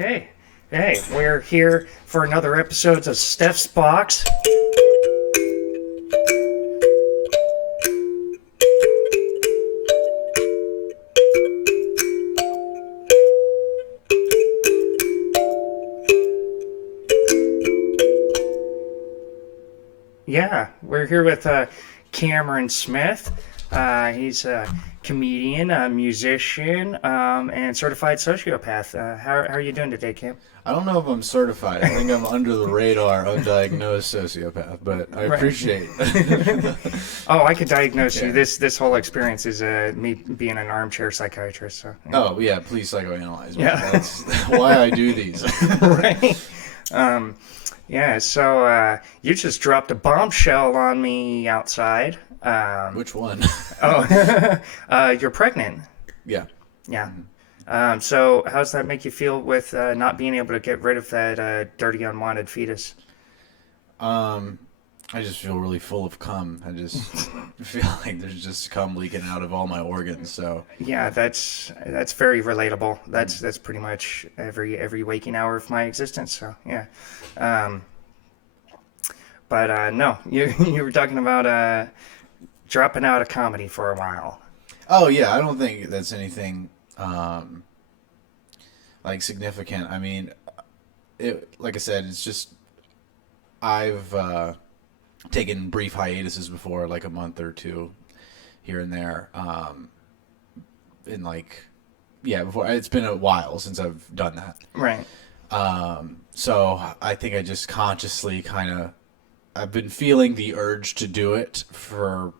Okay. Hey, we're here for another episode of Steph's Box. Yeah, we're here with Cameron Smith. He's a comedian, a musician, and certified sociopath. How are you doing today, Cam? I don't know if I'm certified. I think I'm under the radar, undiagnosed sociopath, but I appreciate it. Oh, I could diagnose you. Yeah. This whole experience is me being an armchair psychiatrist. So, yeah. Oh, yeah, please psychoanalyze me. Yeah. That's why I do these. Right. Yeah, so you just dropped a bombshell on me outside. Which one? You're pregnant. Yeah. Yeah. So how does that make you feel with not being able to get rid of that dirty, unwanted fetus? I just feel really full of cum. I just feel like there's just cum leaking out of all my organs, so... Yeah, that's very relatable. That's pretty much every waking hour of my existence. So yeah, but no, you were talking about dropping out of comedy for a while. Oh, yeah, I don't think that's anything, like, significant. I mean, like I said, it's just... I've taken brief hiatuses before, like a month or two here and there. In like, yeah, before it's been a while since I've done that. Right. So I think I just consciously I've been feeling the urge to do it for,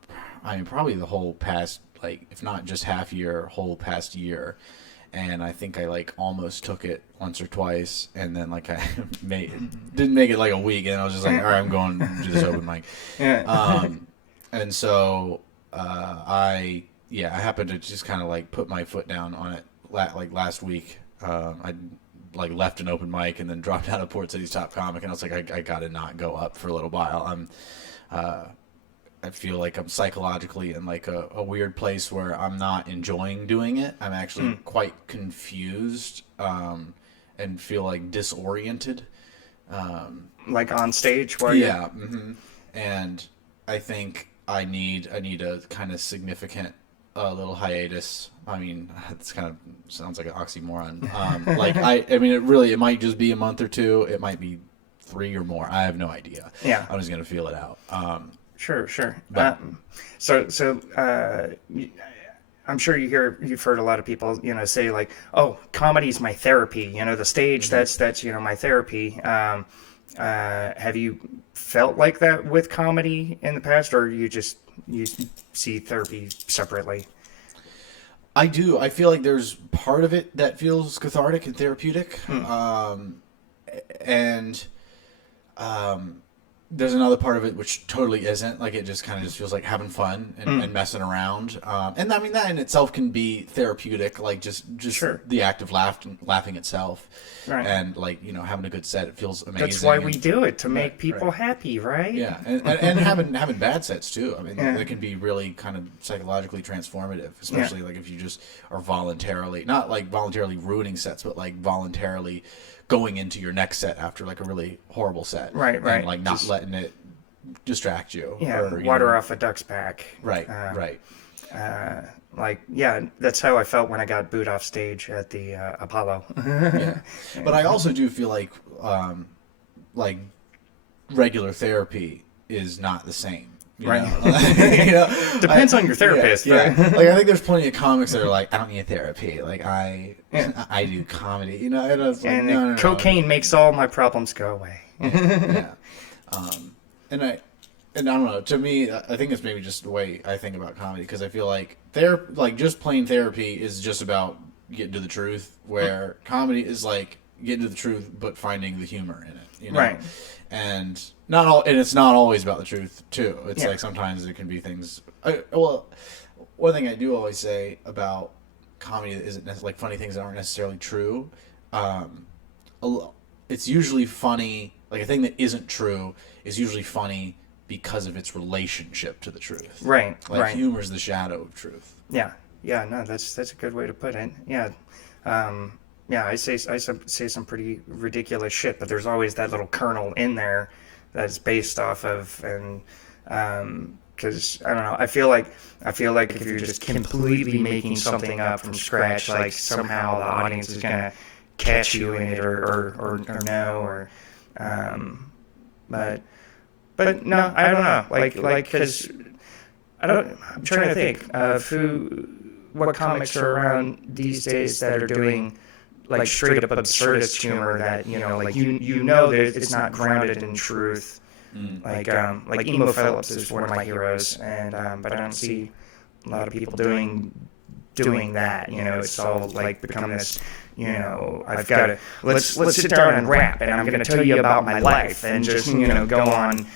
I mean, probably the whole past, like, if not just half year, whole past year. And I think I like almost took it once or twice, and then like I didn't make it like a week, and I was just like, all right, I'm going to do this open mic. Yeah. And so I happened to just kind of like put my foot down on it like last week. I like left an open mic and then dropped out of Port City's top comic, and I was like, I gotta not go up for a little while. I feel like I'm psychologically in like a weird place where I'm not enjoying doing it. I'm actually quite confused and feel like disoriented. Like on stage while Yeah. Mm-hmm. And I think I need a kind of significant little hiatus. I mean, it's kind of sounds like an oxymoron. Like I mean, it might just be a month or two. It might be 3 or more. I have no idea. Yeah. I'm just gonna feel it out. Sure. But- I'm sure you've heard a lot of people, say like, "Oh, comedy's my therapy." The stage, that's my therapy. Have you felt like that with comedy in the past, or you see therapy separately? I do. I feel like there's part of it that feels cathartic and therapeutic, and there's another part of it which totally isn't. Like, it just kind of just feels like having fun and messing around. And I mean, that in itself can be therapeutic, like just Sure. the act of laughing itself. Right. And like, having a good set, it feels amazing. That's why we and- do it, to make Right, people right. happy, right? Yeah, and having bad sets too. I mean, Yeah. they can be really kind of psychologically transformative, especially like if you just are voluntarily, not like voluntarily ruining sets, but like voluntarily going into your next set after like a really horrible set. Right. And like not letting it distract you. Yeah, or, water off a duck's back. Right, right. That's how I felt when I got booed off stage at the Apollo. Yeah. But I also do feel like regular therapy is not the same. You Right. know? Depends on your therapist, Yeah. right? Like, I think there's plenty of comics that are like, I don't need therapy. Like, I do comedy. And I was like, And no. cocaine makes all my problems go away. Yeah. And I don't know. To me, I think it's maybe just the way I think about comedy, because I feel like just plain therapy is just about getting to the truth, where comedy is like getting to the truth but finding the humor in it. Right. And it's not always about the truth too. It's like sometimes it can be things. One thing I do always say about comedy that isn't necessarily, like, funny things that aren't necessarily true. It's usually funny. Like, a thing that isn't true is usually funny because of its relationship to the truth. Right. Like, right. humor is the shadow of truth. Yeah. No, that's a good way to put it. Yeah. Yeah, I say some pretty ridiculous shit, but there's always that little kernel in there that's based off of, and because I don't know, I feel like if you're just completely making something up from scratch, like somehow the audience is gonna catch you in it, or know, or um, but no, I don't know, like because I'm trying to think of what comics are around these days that are doing like straight up absurdist humor that like that it's not grounded in truth. Like Emo Phillips is one of my heroes, and but I don't see a lot of people doing that. It's all like become this. I've got to let's sit down and rap, and I'm going to tell you about my life, and just go on,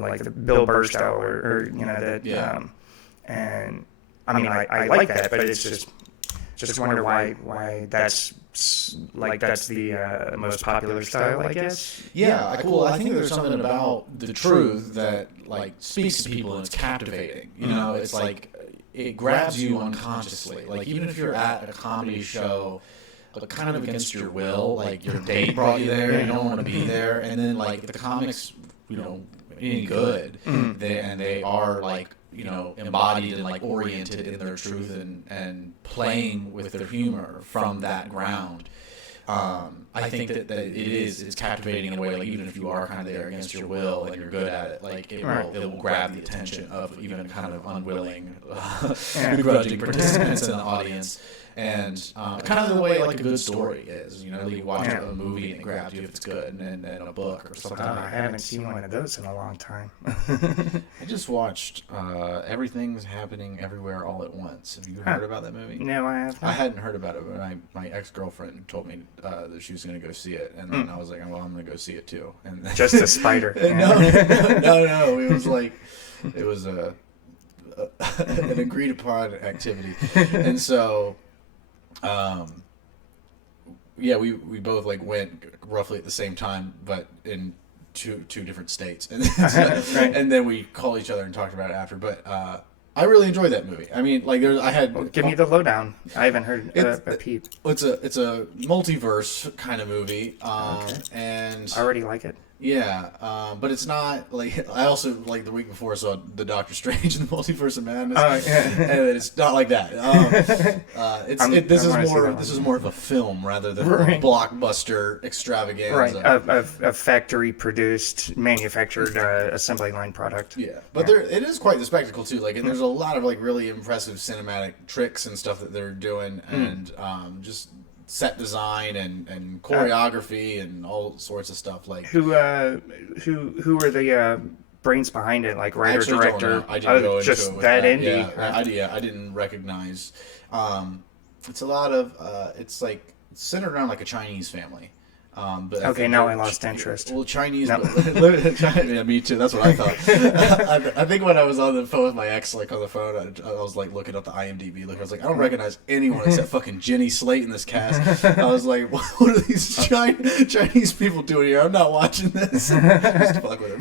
like the Bill Burr style, or that. Yeah. And I mean, I like that, but it's just wonder why that's the most popular style, I guess. Yeah, cool. I think there's something about the truth that like speaks to people and it's captivating. It's like it grabs you unconsciously. Like even if you're at a comedy show, but kind of against your will, like your date brought you there, you don't want to be there, and then like the comics, any good, they are like embodied and like oriented in their truth and playing with their humor from that ground. I think that it's captivating in a way, like even if you are kind of there against your will and you're good at it, like it will grab the attention of even kind of unwilling, begrudging participants in the audience. And kind of the way like a good story is, you watch a movie and it grabs you if it's good, and a book or something. I haven't seen one of those in a long time. I just watched Everything's Happening Everywhere All at Once. Have you heard about that movie? No, I haven't. I hadn't heard about it, but my ex-girlfriend told me that she was going to go see it, and then I was like, well, I'm going to go see it too. And then, just a spider. No. It was like an agreed upon activity, and so. We both like went roughly at the same time, but in two different states, and and then we called each other and talked about it after. But I really enjoyed that movie. I mean, like give me the lowdown. I haven't heard a peep. It's a multiverse kind of movie, and I already like it. Yeah, but it's not like I also like the week before saw the Doctor Strange and the Multiverse of Madness, and it's not like that. This is more of a film rather than a blockbuster extravaganza. Right, a factory produced, manufactured assembly line product. Yeah, but it is quite the spectacle too. Like, and there's a lot of like really impressive cinematic tricks and stuff that they're doing, and just. Set design and choreography and all sorts of stuff. Like who are the brains behind it? Like writer, director? I didn't go into just it with that indie. Yeah, I didn't recognize. It's a lot of it's like centered around like a Chinese family. But now I lost interest. Well, Chinese. No. Yeah, me too. That's what I thought. I think when I was on the phone with my ex, like on the phone, I was like looking up the IMDb. Like I was like, I don't recognize anyone except fucking Jenny Slate in this cast. I was like, what are these Chinese people doing here? I'm not watching this. Just fuck with it.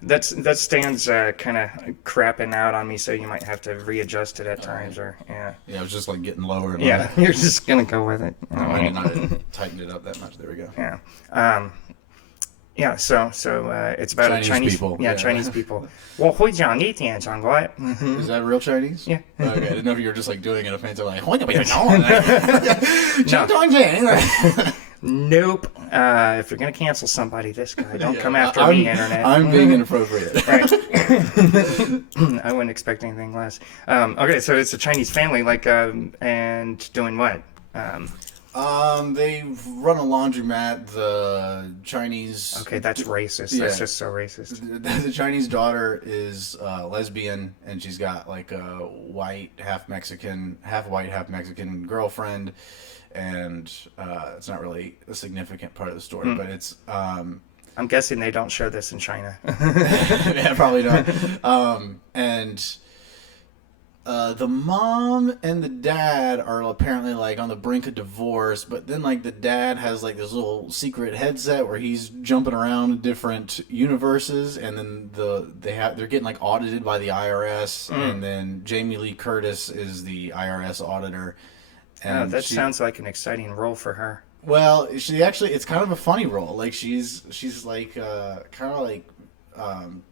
But that stands kind of crapping out on me, so you might have to readjust it at times, or yeah, it was just like getting lower. And lower. You're just gonna go with it. No, I did not tighten it up that much. There we go. Yeah. So it's about Chinese people. Yeah, Chinese people. 我会讲一点中国. Is that real Chinese? Yeah. Okay, I didn't know if you were just like doing it offensive, like Nope. If you're gonna cancel somebody, this guy. Don't come after me, internet. I'm being inappropriate. Right. I wouldn't expect anything less. Okay, so it's a Chinese family, like, and doing what? They run a laundromat. The Chinese. Okay, that's racist. Yeah. That's just so racist. The Chinese daughter is lesbian, and she's got like a white, half Mexican girlfriend. And it's not really a significant part of the story, but it's. I'm guessing they don't show this in China. Yeah, probably not. And the mom and the dad are apparently like on the brink of divorce, but then like the dad has like this little secret headset where he's jumping around different universes, and then they're getting like audited by the IRS, and then Jamie Lee Curtis is the IRS auditor. Oh, and that sounds like an exciting role for her. well, she actually, it's kind of a funny role. Like she's like kind of like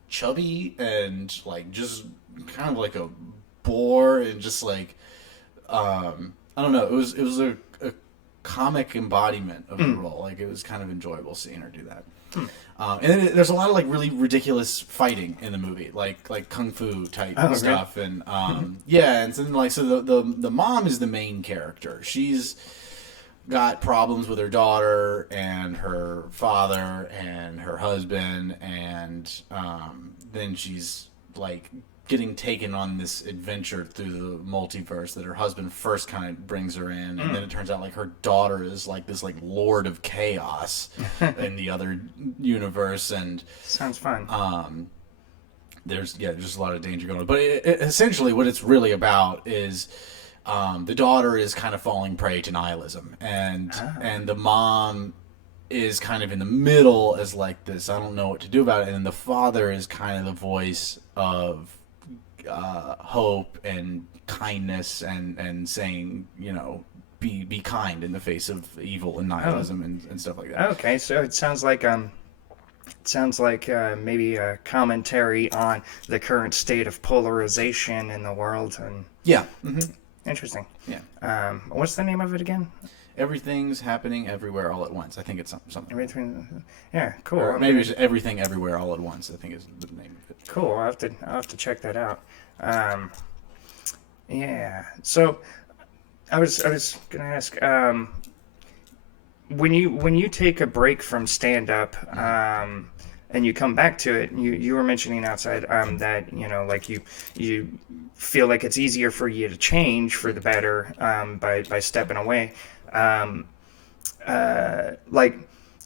chubby and like just kind of like a bore and just like I don't know. It was a comic embodiment of the role. Like it was kind of enjoyable seeing her do that. And then there's a lot of like really ridiculous fighting in the movie, like kung fu type stuff, Really? and yeah, and then like so the mom is the main character. She's got problems with her daughter and her father and her husband, and then she's like getting taken on this adventure through the multiverse that her husband first kind of brings her in, and then it turns out like her daughter is like this like lord of chaos in the other universe, and Sounds fun. there's just a lot of danger going on. But essentially, what it's really about is the daughter is kind of falling prey to nihilism, and the mom is kind of in the middle as like this, I don't know what to do about it, and then the father is kind of the voice of hope and kindness and saying, be kind in the face of evil and nihilism and stuff like that. Okay, so it sounds like maybe a commentary on the current state of polarization in the world. And Yeah. Mm-hmm. interesting. Yeah. What's the name of it again? Everything's happening everywhere all at once. I think it's something. Everything. Yeah, cool. Or maybe it's everything everywhere all at once. I think is the name of it. Cool. I'll have to check that out. Yeah. So I was gonna ask, when you take a break from stand up, and you come back to it, you were mentioning outside, that like you feel like it's easier for you to change for the better, by stepping away. Like,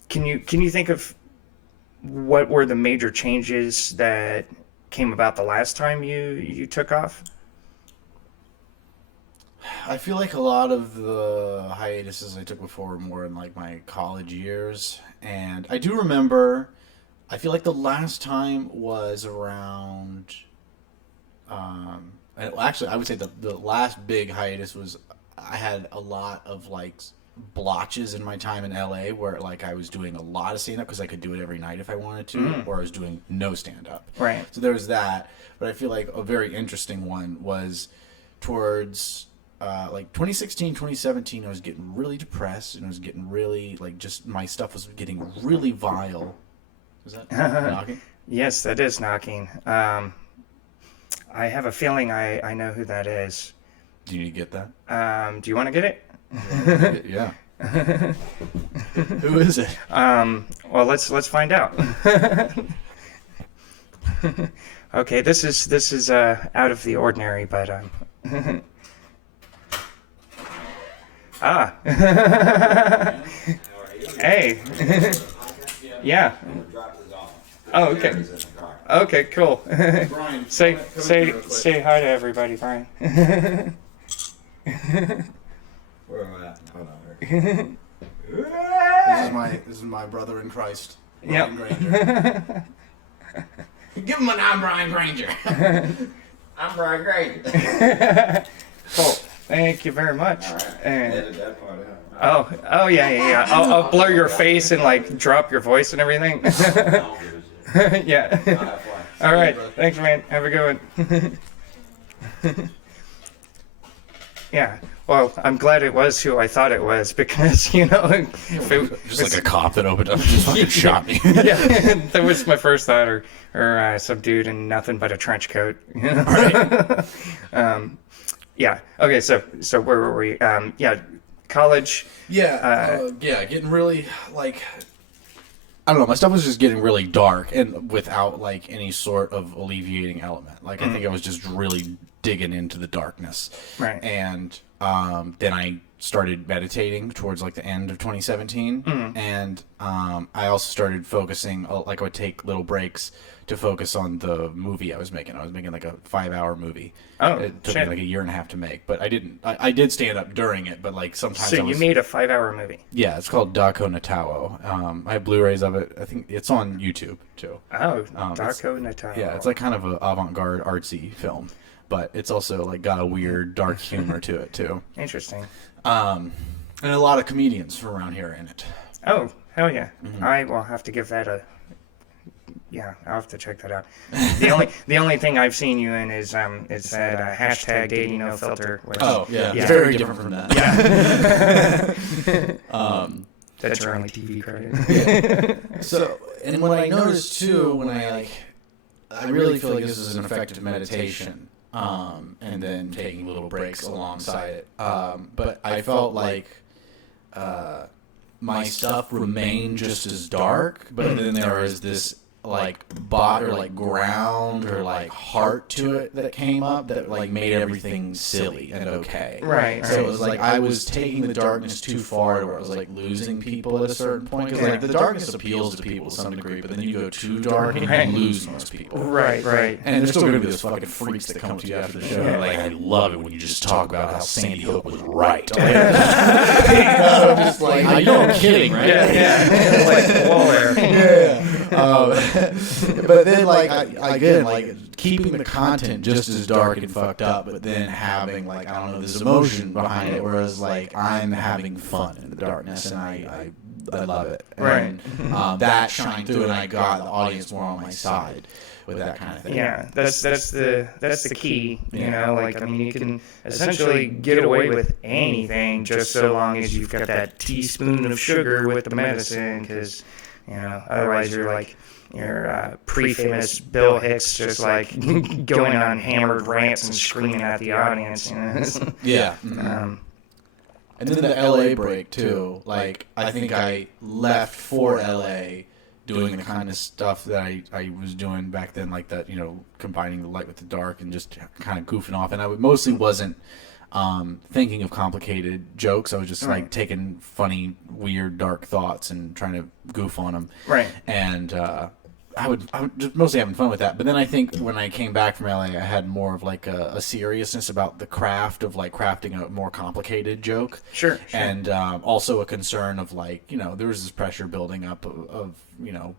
can you think of what were the major changes that came about the last time you took off? I feel like a lot of the hiatuses I took before were more in like my college years, and I do remember. I feel like the last time was around. Actually, I would say the last big hiatus was I had a lot of like blotches in my time in LA where like I was doing a lot of stand up because I could do it every night if I wanted to, or I was doing no stand up. Right. So there was that, but I feel like a very interesting one was towards like 2016, 2017. I was getting really depressed and I was getting really like just my stuff was getting really vile. Is that knocking? Yes, that is knocking. I have a feeling I know who that is. Do you need to get that? Do you want to get it? Yeah. Who is it? Well, let's find out. Okay, this is out of the ordinary, but Hey. Yeah. Oh, okay. Okay, cool. Brian, say come in say here real quick. say hi to everybody, Brian. Where am I at? Hold on. This is my brother in Christ. Yep. Brian Granger. Give him an I'm Brian Granger. I'm Brian Granger. Cool. Thank you very much. And Edit that part out. oh yeah. I'll blur your face and like drop your voice and everything. Yeah. Have fun. All right. Thanks, man. Have a good one. Yeah. Well, I'm glad it was who I thought it was because if it Just like a cop that opened up and just fucking shot me. yeah, that was my first thought, or some dude in nothing but a trench coat. Right. Yeah. Okay. So where were we? Yeah. College. Yeah, getting really like I don't know. My stuff was just getting really dark and without like any sort of alleviating element. Like I think I was just really digging into the darkness. Right. And then I started meditating towards like the end of 2017, and I also started focusing. Like I would take little breaks to focus on the movie I was making. I was making like a 5-hour movie. Oh, it took shit. me like a year and a half to make, but I didn't. I did stand up during it, but like sometimes. So I was, you made a 5-hour movie. yeah, it's called Dako Natao. I have Blu-rays of it. I think it's on YouTube too. Oh, it's- Darko Natal. Yeah, it's like kind of an avant-garde artsy film. but it's also like got a weird dark humor to it too. Interesting. And a lot of comedians from around here are in it. Oh, hell yeah. Mm-hmm. I will have to give that a... Yeah, I'll have to check that out. The only thing I've seen you in is that hashtag dating no filter. Which, It's very different from that. Yeah. That's your only TV credit. So, and what I noticed too, when I really feel like this is an effective meditation, and then taking little breaks alongside it. But I felt like my stuff remained just as dark, but then there was this like bot or like ground or like heart to it that came up that like made everything silly and okay. Right. So it was like I was taking the darkness too far, where I was like losing people at a certain point. Because like the darkness appeals to people to some degree, but then you go too dark and you lose most people. Right. And there's still going to be those fucking freaks that come to you after the show. Like, I love it when you just talk about how Sandy Hook was right. Like, just like, I know I'm kidding, right? Yeah. Like, whoa there. Yeah. But then, like, again, like, keeping the content just as dark and fucked up, but then having, like, I don't know, this emotion behind it, whereas, like, I'm having fun in the darkness, and I love it. Right. And, that shined through, and I got the audience more on my side with that kind of thing. Yeah, that's the key. You know, like, I mean, you can essentially get away with anything just so long as you've got that teaspoon of sugar with the medicine, because, you know, otherwise you're pre-famous Bill Hicks, just like going on hammered rants and screaming at the audience. You know? Yeah. And then the LA break too. Like, I think I left for LA doing the kind of stuff that I was doing back then, like that, you know, combining the light with the dark and just kind of goofing off. And I mostly wasn't thinking of complicated jokes. I was just like taking funny, weird, dark thoughts and trying to goof on them. Right. And I would just mostly having fun with that. But then I think when I came back from LA, I had more of like a seriousness about the craft of like crafting a more complicated joke. Sure. And also a concern of like, you know, there was this pressure building up of you know,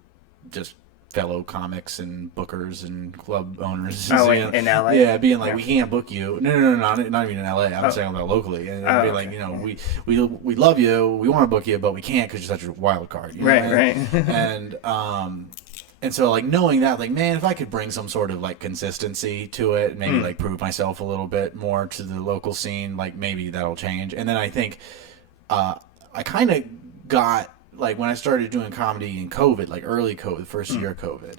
just fellow comics and bookers and club owners. Oh, in LA? Yeah, being like, we can't book you. No, not even in LA. I'm saying about locally. And being like, you know, we love you, we want to book you, but we can't because you're such a wild card. You know? Right. And so, like, knowing that, like, man, if I could bring some sort of, like, consistency to it, maybe, like, prove myself a little bit more to the local scene, like, maybe that'll change. And then I think I kind of got, like, when I started doing comedy in COVID, like, early COVID, first year of COVID,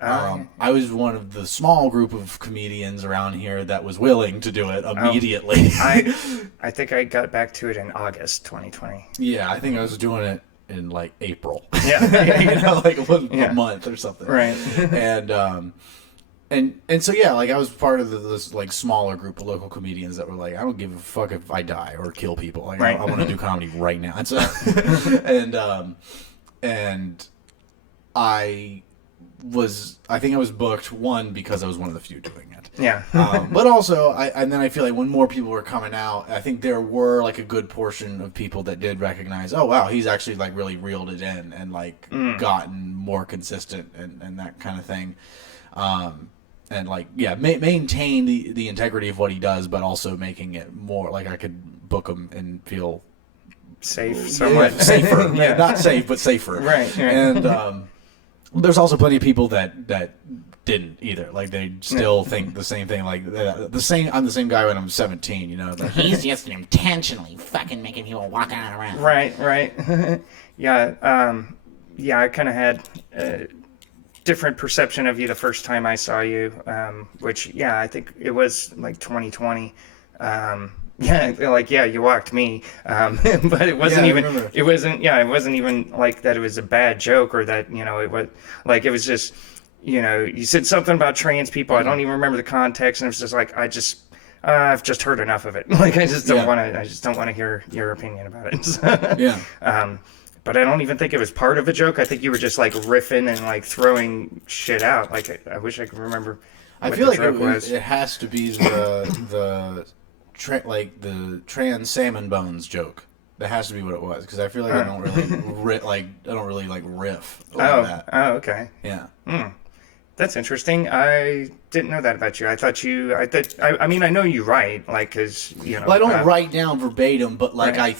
I was one of the small group of comedians around here that was willing to do it immediately. I think I got back to it in August 2020. Yeah, I think I was doing it in like April. Yeah. You know, like a month or something. Right. And so yeah, like I was part of this like smaller group of local comedians that were like, I don't give a fuck if I die or kill people. Like I want to do comedy right now. And so and I think I was booked, one, because I was one of the few doing it. Yeah. But also, and then I feel like when more people were coming out, I think there were like a good portion of people that did recognize, oh wow, he's actually like really reeled it in and like gotten more consistent and that kind of thing. And like, yeah, maintain the integrity of what he does, but also making it more like I could book him and feel safe, somewhat safer. Yeah. Not safe, but safer. Right. And there's also plenty of people that didn't either. Like they still think the same thing. Like I'm the same guy when I'm 17. You know, like, he's just intentionally fucking making people walk around. Right. Yeah. Yeah. I kind of had a different perception of you the first time I saw you. Which I think it was like 2020. You walked me, but it wasn't it wasn't even like that. It was a bad joke or that, you know, it was like, it was just, you know, you said something about trans people. I don't even remember the context. And it was just like, I've just heard enough of it. Like, I just don't want to hear your opinion about it. So, but I don't even think it was part of a joke. I think you were just like riffing and like throwing shit out. Like, I wish I could remember. I feel like it has to be the trans salmon bones joke. That has to be what it was, because I feel like I don't really riff over that. Oh, okay. Yeah. That's interesting. I didn't know that about you. I mean, I know you write, like, because, Well, I don't write down verbatim, but like Right.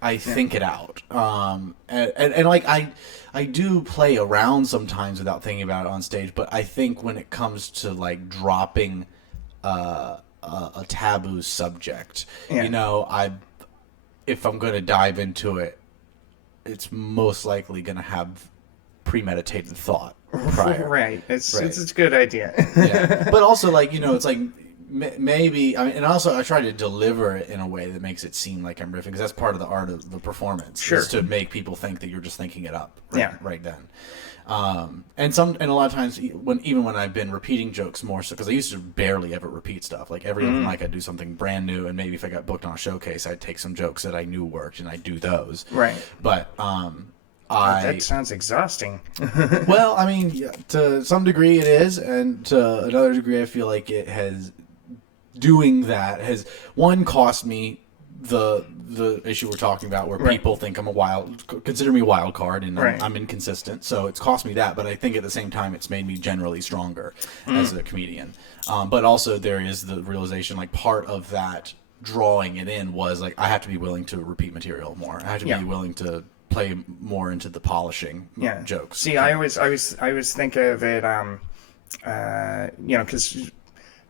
I think it out. And like I do play around sometimes without thinking about it on stage, but I think when it comes to like dropping a taboo subject, Yeah. you know, if I'm going to dive into it, it's most likely going to have premeditated thought prior. Right. It's Right. it's a good idea. Yeah, but also like it's like maybe I mean, and also I try to deliver it in a way that makes it seem like I'm riffing because that's part of the art of the performance. Sure. Is to make people think that you're just thinking it up. Right, Yeah. right then. And a lot of times when I've been repeating jokes more so because I used to barely ever repeat stuff. Like every open mic I'd do something brand new, and maybe if I got booked on a showcase, I'd take some jokes that I knew worked and I'd do those. Right. But That sounds exhausting. well, I mean, yeah, to some degree it is, and to another degree, I feel like it has doing that has one cost me the issue we're talking about, where Right. people think consider me a wild card, and Right. I'm inconsistent. So it's cost me that, but I think at the same time, it's made me generally stronger as a comedian. But also there is the realization, like part of that drawing it in was like I have to be willing to repeat material more. I have to Yeah. be willing to play more into the polishing jokes. See, I always think of it, because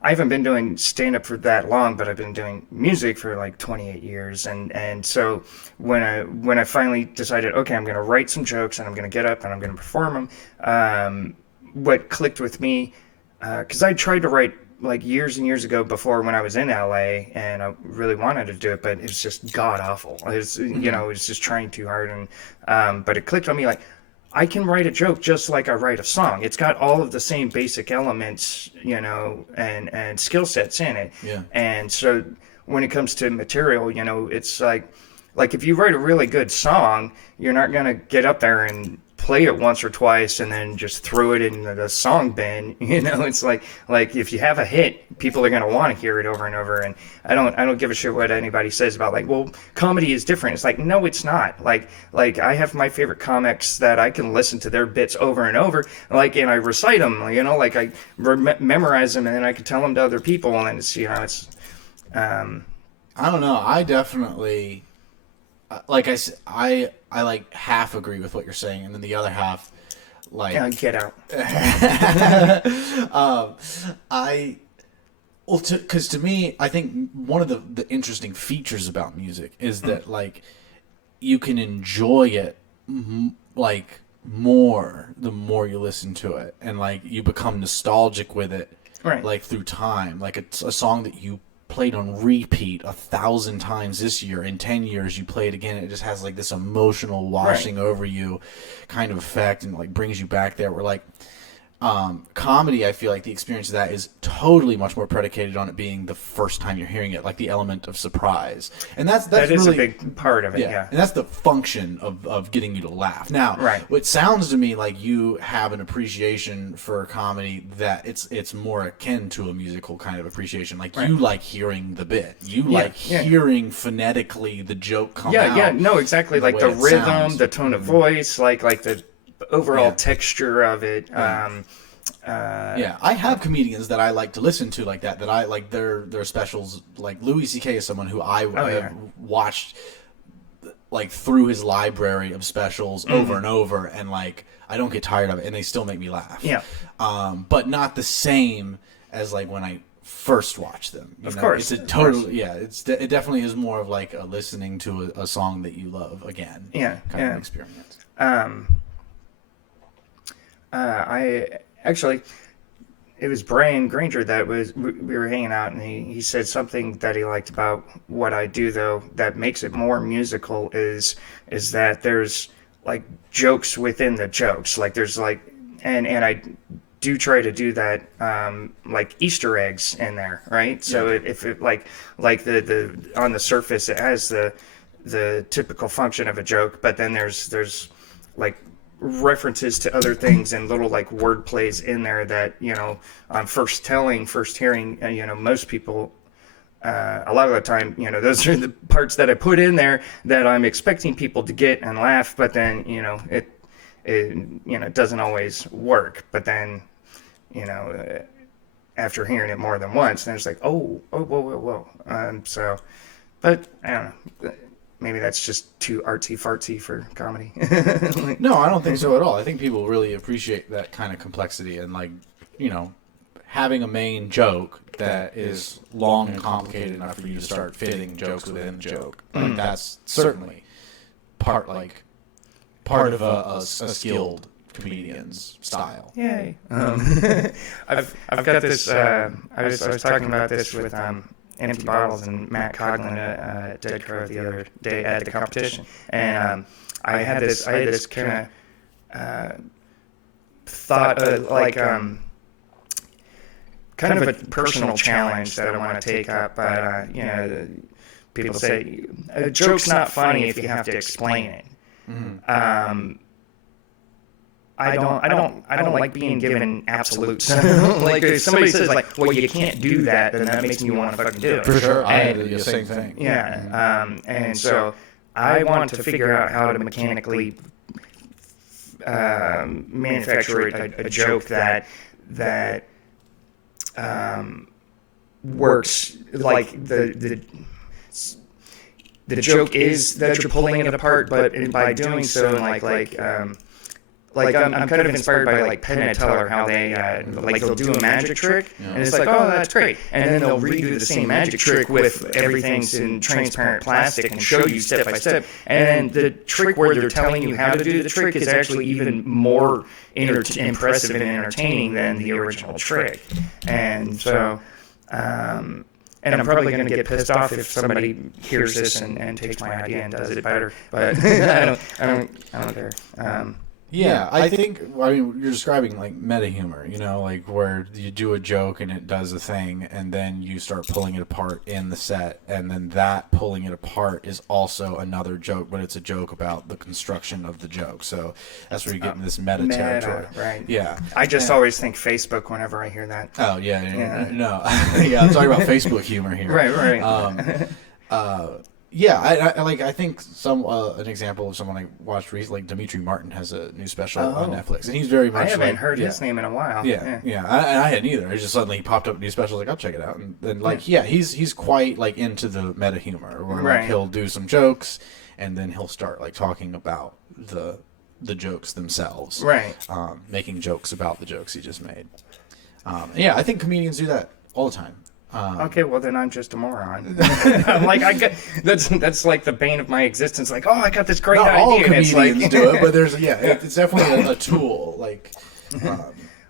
I haven't been doing stand up for that long, but I've been doing music for like 28 years, and so when I finally decided, okay, I'm going to write some jokes and I'm going to get up and I'm going to perform them, what clicked with me, because I tried to write like years and years ago before when I was in LA, and I really wanted to do it, but it was just god awful. It was, it was just trying too hard, and but it clicked on me like I can write a joke just like I write a song. It's got all of the same basic elements, and skill sets in it. Yeah. And so when it comes to material, it's like if you write a really good song, you're not gonna get up there and play it once or twice and then just throw it in the song bin. It's like if you have a hit, people are going to want to hear it over and over. And I don't give a shit what anybody says about like, well, comedy is different. It's like, no, it's not. Like I have my favorite comics that I can listen to their bits over and over, and I recite them, like I memorize them, and then I can tell them to other people, and it's I don't know. I definitely, like I like half agree with what you're saying, and then the other half, like, get out. because to me, I think one of the interesting features about music is that like you can enjoy it like more the more you listen to it, and like you become nostalgic with it, Right. like through time. Like it's a song that you played on repeat 1,000 times this year. In 10 years you play it again, it just has like this emotional washing over you kind of effect, and like brings you back there. Where like comedy, I feel like the experience of that is totally much more predicated on it being the first time you're hearing it, like the element of surprise, and that's That is really a big part of it. Yeah. and that's the function of getting you to laugh. Now, Right. what sounds to me like you have an appreciation for comedy that it's more akin to a musical kind of appreciation. Like you like hearing the bit, you like hearing phonetically the joke come out. Yeah, no, exactly. the Like way the it rhythm, sounds. the tone of voice, like the overall Yeah. texture of it. Yeah, I have comedians that I like to listen to like that I like their specials. Like Louis C.K. is someone who I have watched like through his library of specials over and over, and like I don't get tired of it, and they still make me laugh. Yeah. But not the same as like when I first watched them. Of course. It's a totally it definitely is more of like a listening to a song that you love again. Yeah, kind yeah. of experience. I actually, it was Brian Granger that we were hanging out, and he said something that he liked about what I do, though, that makes it more musical is that there's like jokes within the jokes. Like there's like, and I do try to do that, like Easter eggs in there, right? So if it like the on the surface it has the typical function of a joke, but then there's like references to other things and little like word plays in there that on first hearing, most people a lot of the time, those are the parts that I put in there that I'm expecting people to get and laugh, but then it doesn't always work. But then after hearing it more than once, then it's like, whoa. So, but I don't know. Maybe that's just too artsy fartsy for comedy. No, I don't think so at all. I think people really appreciate that kind of complexity and having a main joke that is long and complicated enough for you to start fitting jokes within the joke. Like that's certainly part of a skilled comedian's style. Yay! I've got this. I was talking about this with Empty Bottles and Matt Coughlin at Dead Crow the other day at the competition, and I had this kind of thought, kind of a personal challenge that I want to take up. But people say a joke's not funny if you have to explain it. Mm-hmm. I don't like being given absolutes. Like if somebody says like, well, you can't do that, then that makes me want to fucking do it. For sure, I had the same thing. Yeah, and so I want to figure out how to mechanically manufacture a joke that works. Like the joke is that you're pulling it apart, but by doing so, I'm kind of inspired by like Penn and Teller, how they they'll do a magic trick, and it's like, oh, that's great, and then they'll redo the same magic trick with everything's in transparent plastic and show you step by step, and the trick where they're telling you how to do the trick is actually even more impressive and entertaining than the original trick, and so. And I'm probably going to get pissed off if somebody hears this and takes my idea and does it better. But I don't care. Yeah, I think, you're describing like meta humor, like where you do a joke and it does a thing and then you start pulling it apart in the set, and then that pulling it apart is also another joke, but it's a joke about the construction of the joke. So that's where you get in this meta territory. Right. Yeah. I just always think Facebook whenever I hear that. Oh, yeah. No. Yeah, I'm talking about Facebook humor here. Right. Yeah, I think an example of someone I watched recently, like Dimitri Martin has a new special on Netflix, and he's very much. I haven't heard his name in a while. Yeah. I hadn't either. It just suddenly popped up a new special. Like, I'll check it out, and then he's quite like into the meta humor, where like he'll do some jokes, and then he'll start like talking about the jokes themselves, right? Making jokes about the jokes he just made. Yeah, I think comedians do that all the time. Okay, well then I'm just a moron. I'm like, that's like the bane of my existence. Like, I got this great idea. Not all and it's comedians like, do it, but it's definitely a tool. Like,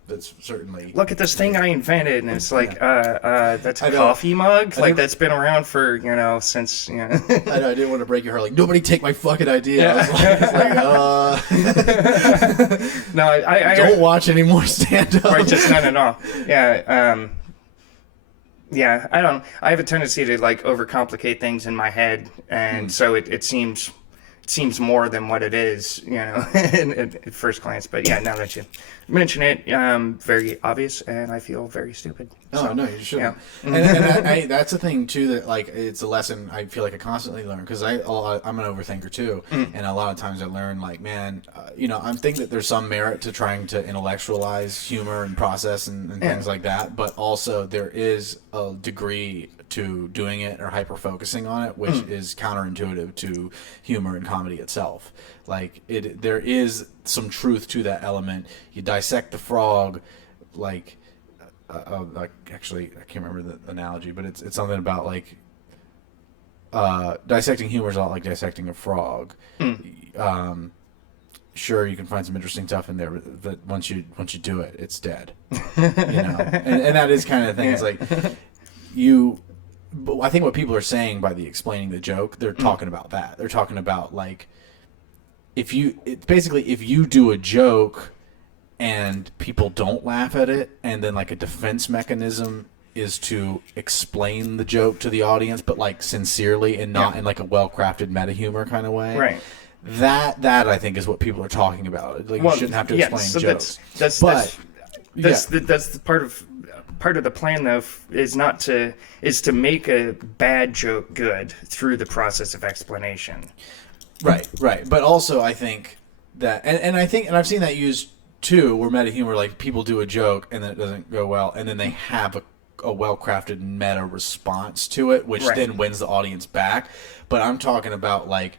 that's certainly. Look at this thing I invented, and it's like, that's a coffee mug. Like that's been around for since. I know, I didn't want to break your heart. Like, nobody take my fucking idea. Yeah. No, I don't watch any more stand up. Right, just no. Yeah. Yeah, I have a tendency to like overcomplicate things in my head, and so it seems more than what it is, at first glance. But yeah, now that you mention it, very obvious, and I feel very stupid. Oh, no, you shouldn't. Yeah. And that's the thing too, that like it's a lesson I feel like I constantly learn, because I'm an overthinker too, and a lot of times I learn like, man, I'm thinking that there's some merit to trying to intellectualize humor and process and things like that, but also there is a degree to doing it or hyper focusing on it, which is counterintuitive to humor and comedy itself. Like there is some truth to that element. You dissect the frog, like. Actually, I can't remember the analogy, but it's something about like dissecting humor is a lot like dissecting a frog. Sure, you can find some interesting stuff in there, but once you do it, it's dead. And that is kind of the thing. It's like but I think what people are saying by the explaining the joke, they're talking about that. They're talking about like if you do a joke and people don't laugh at it, and then like a defense mechanism is to explain the joke to the audience, but like sincerely and not in like a well-crafted meta humor kind of way. Right. That I think is what people are talking about. Like, you shouldn't have to explain jokes. That's the part of the plan though is to make a bad joke good through the process of explanation. Right. But also I think that and I've seen that used two, where meta humor, like people do a joke and then it doesn't go well, and then they have a well-crafted meta response to it, which then wins the audience back. But I'm talking about like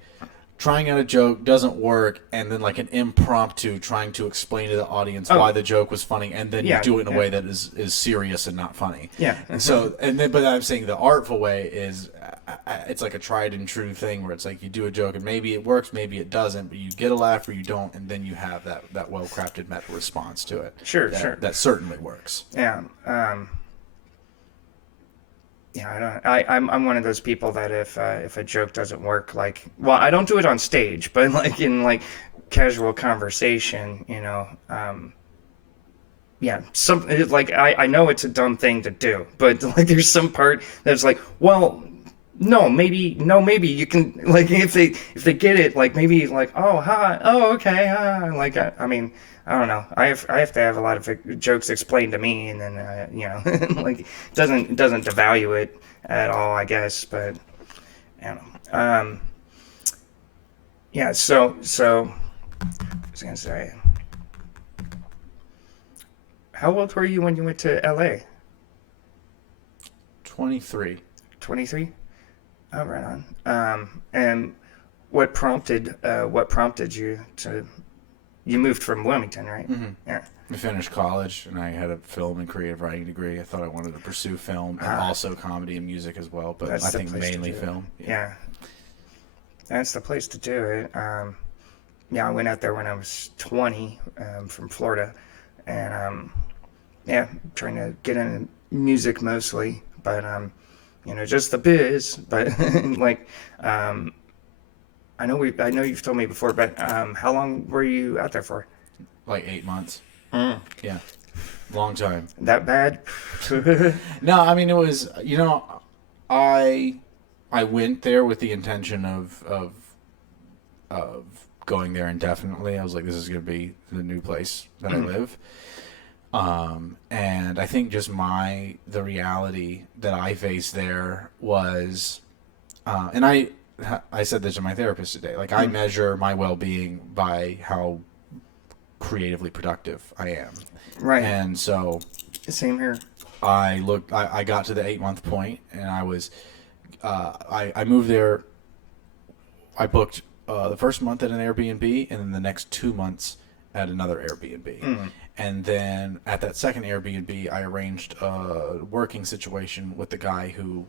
trying out a joke doesn't work, and then like an impromptu trying to explain to the audience why the joke was funny, and then you do it in a way that is serious and not funny. Yeah. And so, but I'm saying the artful way is it's like a tried and true thing where it's like you do a joke and maybe it works, maybe it doesn't, but you get a laugh or you don't, and then you have that well-crafted meta response to it. Sure. That certainly works. Yeah. Yeah, I'm one of those people that if a joke doesn't work, like, well, I don't do it on stage, but like in like casual conversation, like I know it's a dumb thing to do, but like there's some part that's like, well, maybe you can, like, if they get it, like maybe like, oh hi, oh okay, like I mean. I don't know. I have to have a lot of jokes explained to me, and then like doesn't devalue it at all, I guess. But I don't know. Yeah. So I was gonna say, how old were you when you went to LA? 23. 23. Oh, right on. And what prompted you to? You moved from Wilmington, right? Mm-hmm. Yeah. I finished college, and I had a film and creative writing degree. I thought I wanted to pursue film and also comedy and music as well, but I think mainly film. Yeah. That's the place to do it. I went out there when I was 20 from Florida, and trying to get into music mostly, but just the biz. But like, I know you've told me before, but how long were you out there for? Like 8 months. Yeah, long time. That bad? No, I mean it was. I went there with the intention of going there indefinitely. I was like, this is going to be the new place that I live. And I think just the reality that I faced there was, and I said this to my therapist today. Like, I measure my well-being by how creatively productive I am. Right. And so, same here. I got to the 8-month point, and I was, I moved there. I booked the first month at an Airbnb, and then the next 2 months at another Airbnb. And then at that second Airbnb, I arranged a working situation with the guy who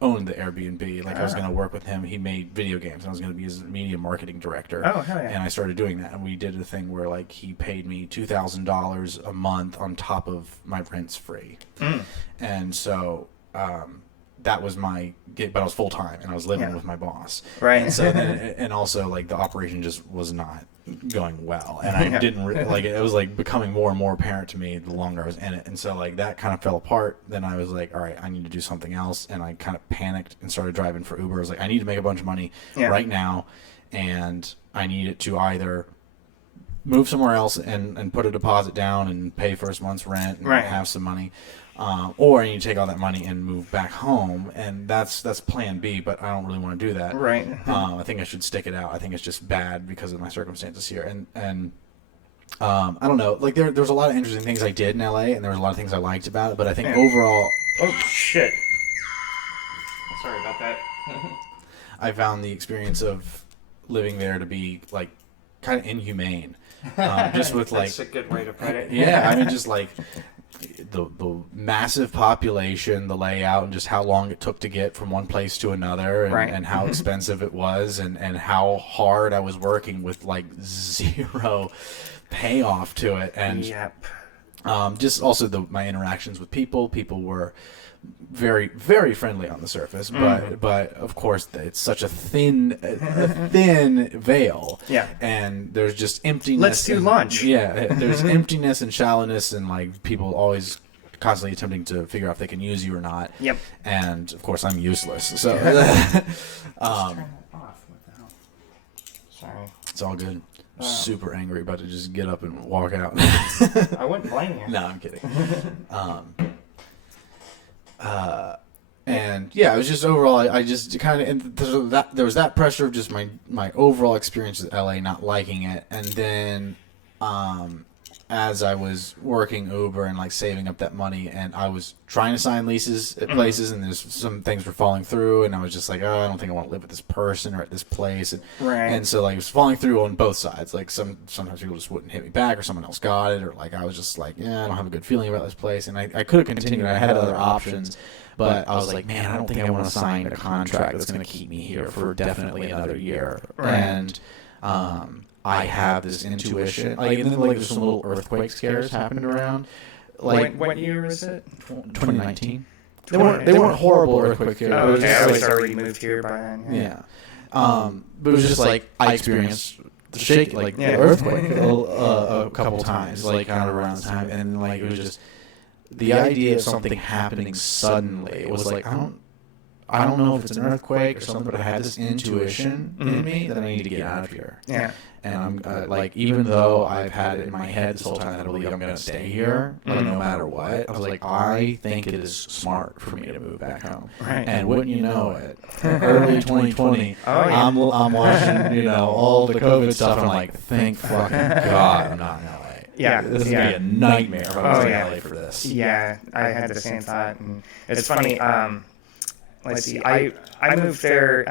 owned the Airbnb. Like, I was going to work with him. He made video games, and I was going to be his media marketing director. Oh, hell yeah. And I started doing that, and we did a thing where, like, he paid me $2,000 a month on top of my rent's free. And so that was my gig, but I was full-time, and I was living with my boss. Right. And so and also, like, the operation just was not going well, and I didn't like it was like becoming more and more apparent to me the longer I was in it. And so, like, that kind of fell apart. Then I was like, all right, I need to do something else, and I kind of panicked and started driving for Uber. I was like, I need to make a bunch of money right now, and I need it to either move somewhere else and put a deposit down and pay first month's rent and have some money, or I need to take all that money and move back home. And that's plan B, but I don't really want to do that. Right. I think I should stick it out. I think it's just bad because of my circumstances here. And I don't know. Like, there's a lot of interesting things I did in LA, and there was a lot of things I liked about it. But I think overall, oh shit! Sorry about that. I found the experience of living there to be, like, kind of inhumane. Just with, like, that's a good way to put it. Yeah, I mean, just like the massive population, the layout, and just how long it took to get from one place to another, and how expensive it was, and how hard I was working with, like, zero payoff to it. And just also my interactions with people were very, very friendly on the surface, but of course it's such a thin veil. Yeah. And there's just emptiness. Let's do lunch. Yeah, there's emptiness and shallowness, and, like, people always constantly attempting to figure out if they can use you or not. Yep. And of course I'm useless. So turn it off. What the hell? Sorry. It's all good. Super angry, about to just get up and walk out. I wouldn't blame you. No, I'm kidding. And yeah, it was just overall, I just kind of, and there was that pressure of just my overall experience with LA, not liking it. And then as I was working Uber and like saving up that money, and I was trying to sign leases at places, and there's some things were falling through, and I was just like, oh, I don't think I want to live with this person or at this place, and so like it was falling through on both sides. Like sometimes people just wouldn't hit me back, or someone else got it, or like I was just like, yeah, I don't have a good feeling about this place, and I could have continued. I had other options. But I was like, man, I don't think I want to sign a contract that's going to keep me here for definitely another year. Right. And I have this intuition. Like, and then like there's some little earthquake scares happening around. Like, what year was it? 2019. They weren't horrible earthquake scares. Oh, okay. I was already moved here by then. Yeah. But it was just like I experienced the shake, like the earthquake, a couple times, like kind of around the time, and like it was just the idea of something happening suddenly. It was like I don't know if it's an earthquake or something, but I had this intuition in me that I need to get out of here. Yeah. And I'm like, even though I've had it in my head this whole time that I believe I'm going to stay here, like, no matter what, I was like, I think it is smart for me to move back home. Right. And wouldn't you know it, early 2020, yeah. I'm watching, all the COVID stuff, and I'm like, thank fucking God I'm not in LA. Yeah. This is going to be a nightmare if I was in LA for this. Yeah, I had the same thought. And it's funny. Let's see. I moved there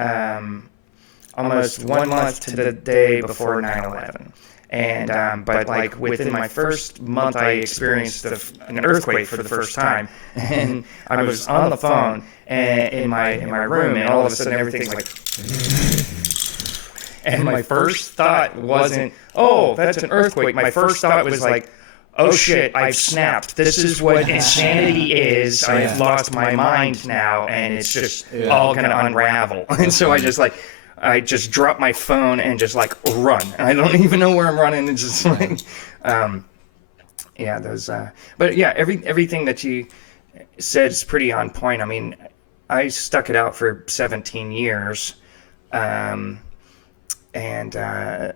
almost 1 month to the day before 9/11, and but like within my first month, I experienced an earthquake for the first time, and I was on the phone in my room, and all of a sudden everything's like. And my first thought wasn't, oh, that's an earthquake. My first thought was like, oh shit, I've snapped. This is what insanity is. I've lost my mind now, and it's just all going to unravel. And so I just dropped my phone and just like run. I don't even know where I'm running. It's just like, yeah, those. But yeah, everything that you said is pretty on point. I mean, I stuck it out for 17 years. And I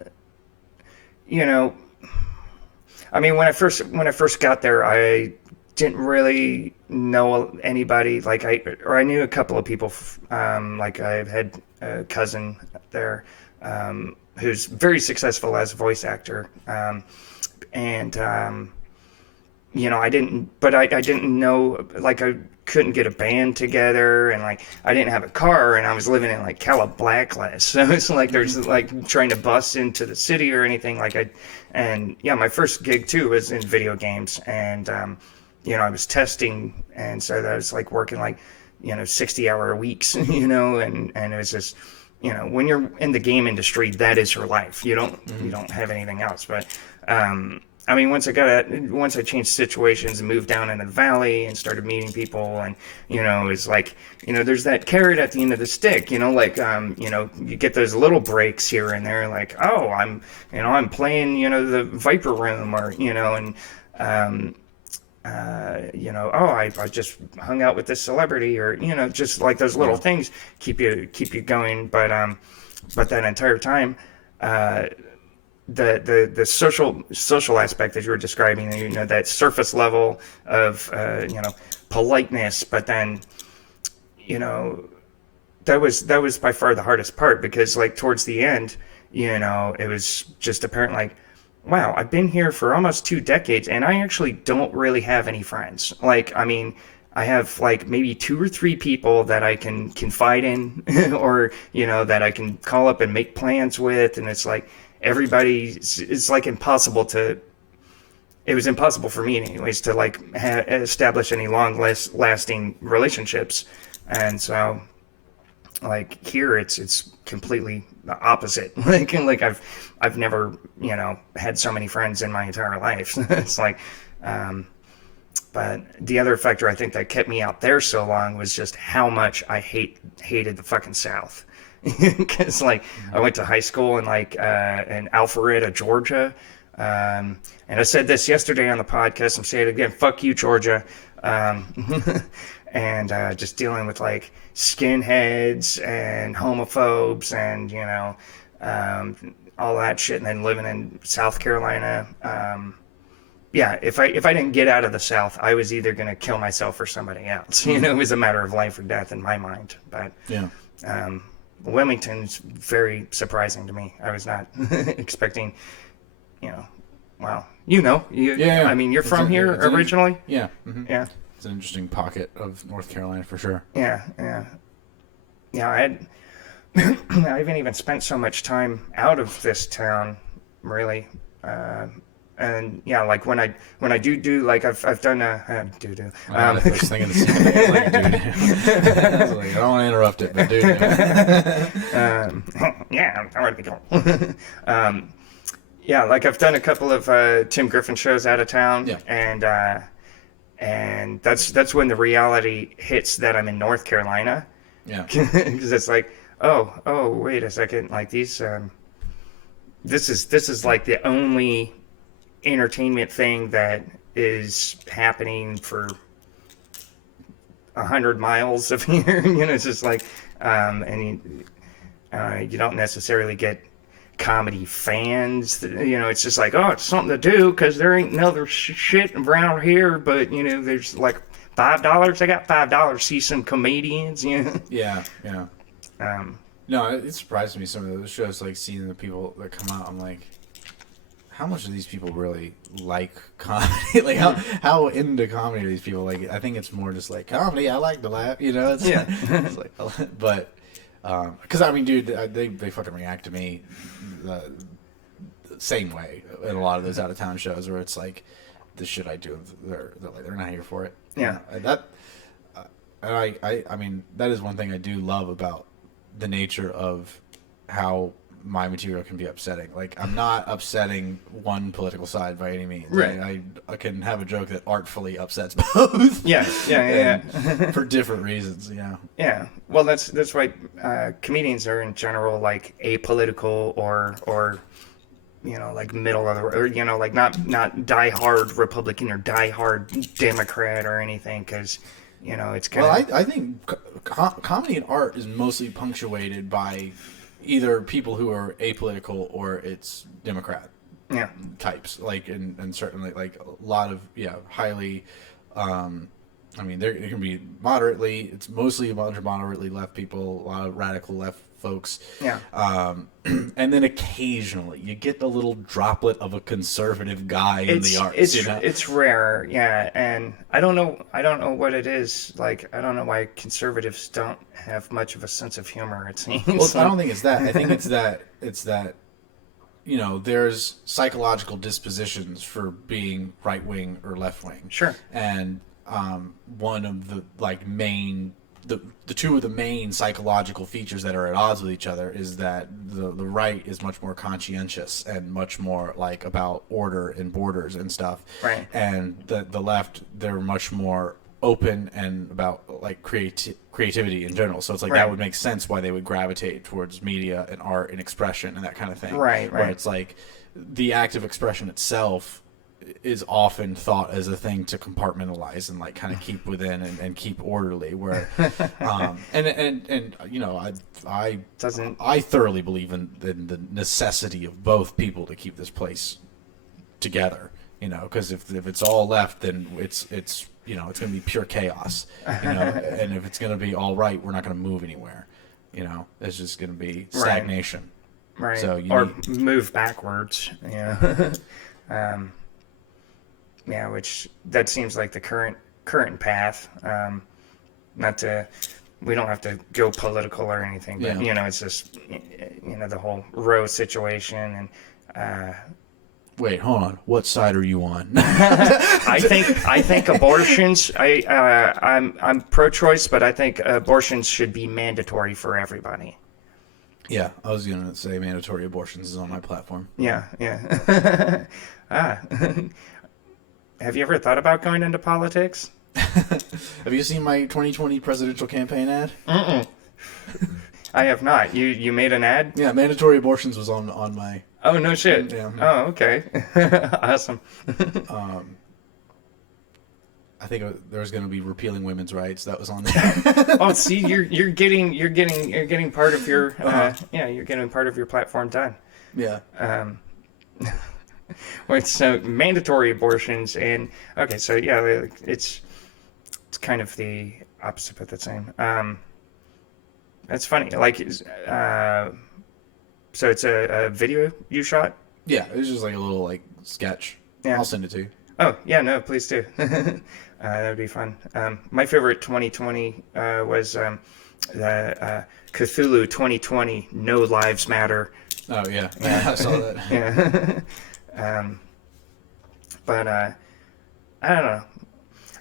mean, when I first got there, I didn't really know anybody. Like I knew a couple of people. Like I had a cousin there who's very successful as a voice actor, and I didn't know, like I couldn't get a band together, and like I didn't have a car, and I was living in like Cala Blacklist, so it's like there's like trying to bust into the city or anything like my first gig too was in video games, and I was testing, and so I was like working like 60-hour weeks, and it was just when you're in the game industry, that is your life. You don't have anything else, but I mean, once I changed situations and moved down into the valley and started meeting people, and it's like there's that carrot at the end of the stick, you get those little breaks here and there, like, oh, I'm playing the Viper Room, or I just hung out with this celebrity, or just like those little things keep you going, but that entire time. The social aspect that you were describing, that surface level of politeness, but then that was by far the hardest part, because like towards the end, it was just apparent, like, wow, I've been here for almost 2 decades, and I actually don't really have any friends. Like, I mean, I have like maybe 2 or 3 people that I can confide in, or that I can call up and make plans with, and it's like. It's like impossible it was impossible for me anyways to like establish any lasting relationships, and so like here it's completely the opposite. like I've never had so many friends in my entire life. It's like but the other factor I think that kept me out there so long was just how much I hated the fucking South. Because like I went to high school in Alpharetta, Georgia, and I said this yesterday on the podcast. I'm saying it again. Fuck you, Georgia. And just dealing with like skinheads and homophobes and all that shit, and then living in South Carolina. If I didn't get out of the South, I was either gonna kill myself or somebody else. It was a matter of life or death in my mind. But yeah. Wilmington's very surprising to me. I was not expecting, Wow. Yeah. I mean, you're from here originally? Yeah. Mm-hmm. Yeah. It's an interesting pocket of North Carolina for sure. Yeah. I haven't even spent so much time out of this town, really. And yeah, like when I do like I've done do. I was thinking the same thing. Like, dude. I was like, I don't want to interrupt it, but dude. Yeah, I want to go. Yeah, like I've done a couple of Tim Griffin shows out of town, Yeah. And that's when the reality hits that I'm in North Carolina. Yeah. Because it's like, oh, wait a second, like these, this is like the only entertainment thing that is happening for 100 miles of here. It's just like, and you don't necessarily get comedy fans. It's just like, oh, it's something to do because there ain't no other shit around here. But there's like $5. I got $5. See some comedians. Yeah. No, it surprised me some of those shows, like seeing the people that come out. I'm like, how much do these people really like comedy? Like how into comedy are these people? Like, I think it's more just like comedy. I like to laugh. It's, it's like, but because I mean, dude, they fucking react to me the same way in a lot of those out of town shows where it's like, the shit I do, they're not here for it. Yeah. I mean, that is one thing I do love about the nature of how my material can be upsetting. Like, I'm not upsetting one political side by any means. Right. I can have a joke that artfully upsets both. Yeah. For different reasons, Yeah. Well, that's why comedians are in general like apolitical or like middle of the, or like not die-hard Republican or die-hard Democrat or anything, because it's kind of. Well, I think comedy and art is mostly punctuated by either people who are apolitical or it's Democrat types, like and certainly like a lot of highly. I mean, there it can be moderately. It's mostly a bunch of moderately left people, a lot of radical left folks. Yeah. And then occasionally you get the little droplet of a conservative guy in the arts. It's rare, yeah. And I don't know what it is. Like, I don't know why conservatives don't have much of a sense of humor. It seems. Well, I don't think it's that. I think it's that. There's psychological dispositions for being right wing or left wing. Sure. And one of the main. The two of the main psychological features that are at odds with each other is that the right is much more conscientious and much more like about order and borders and stuff. Right. And the left, they're much more open and about like creativity in general. So it's like that would make sense why they would gravitate towards media and art and expression and that kind of thing. Right. Where it's like the act of expression itself is often thought as a thing to compartmentalize and like kind of keep within and keep orderly, where I thoroughly believe in the necessity of both people to keep this place together, because if it's all left, then it's going to be pure chaos, and if it's going to be all right, we're not going to move anywhere, it's just going to be stagnation. Right. So move backwards. Yeah. Yeah, which that seems like the current path. We don't have to go political or anything, but it's just the whole Roe situation and. Wait, hold on. What side are you on? I think abortions. I'm pro-choice, but I think abortions should be mandatory for everybody. Yeah, I was gonna say mandatory abortions is on my platform. Yeah. Have you ever thought about going into politics? Have you seen my 2020 presidential campaign ad? I have not. You made an ad? Yeah, mandatory abortions was on my... Oh, no shit. Yeah. Oh, okay. Awesome. I think there was going to be repealing women's rights. That was on there. Oh, see, you're getting part of your you're getting part of your platform done. Yeah. Well, so mandatory abortions and okay, so yeah, it's kind of the opposite but the same. That's funny. Like, so it's a video you shot? Yeah, it was just like a little like sketch. Yeah. I'll send it to you. Oh, yeah, no, please do. That would be fun. My favorite 2020 was the Cthulhu 2020, No Lives Matter. Oh, yeah. I saw that. Yeah. But I don't know.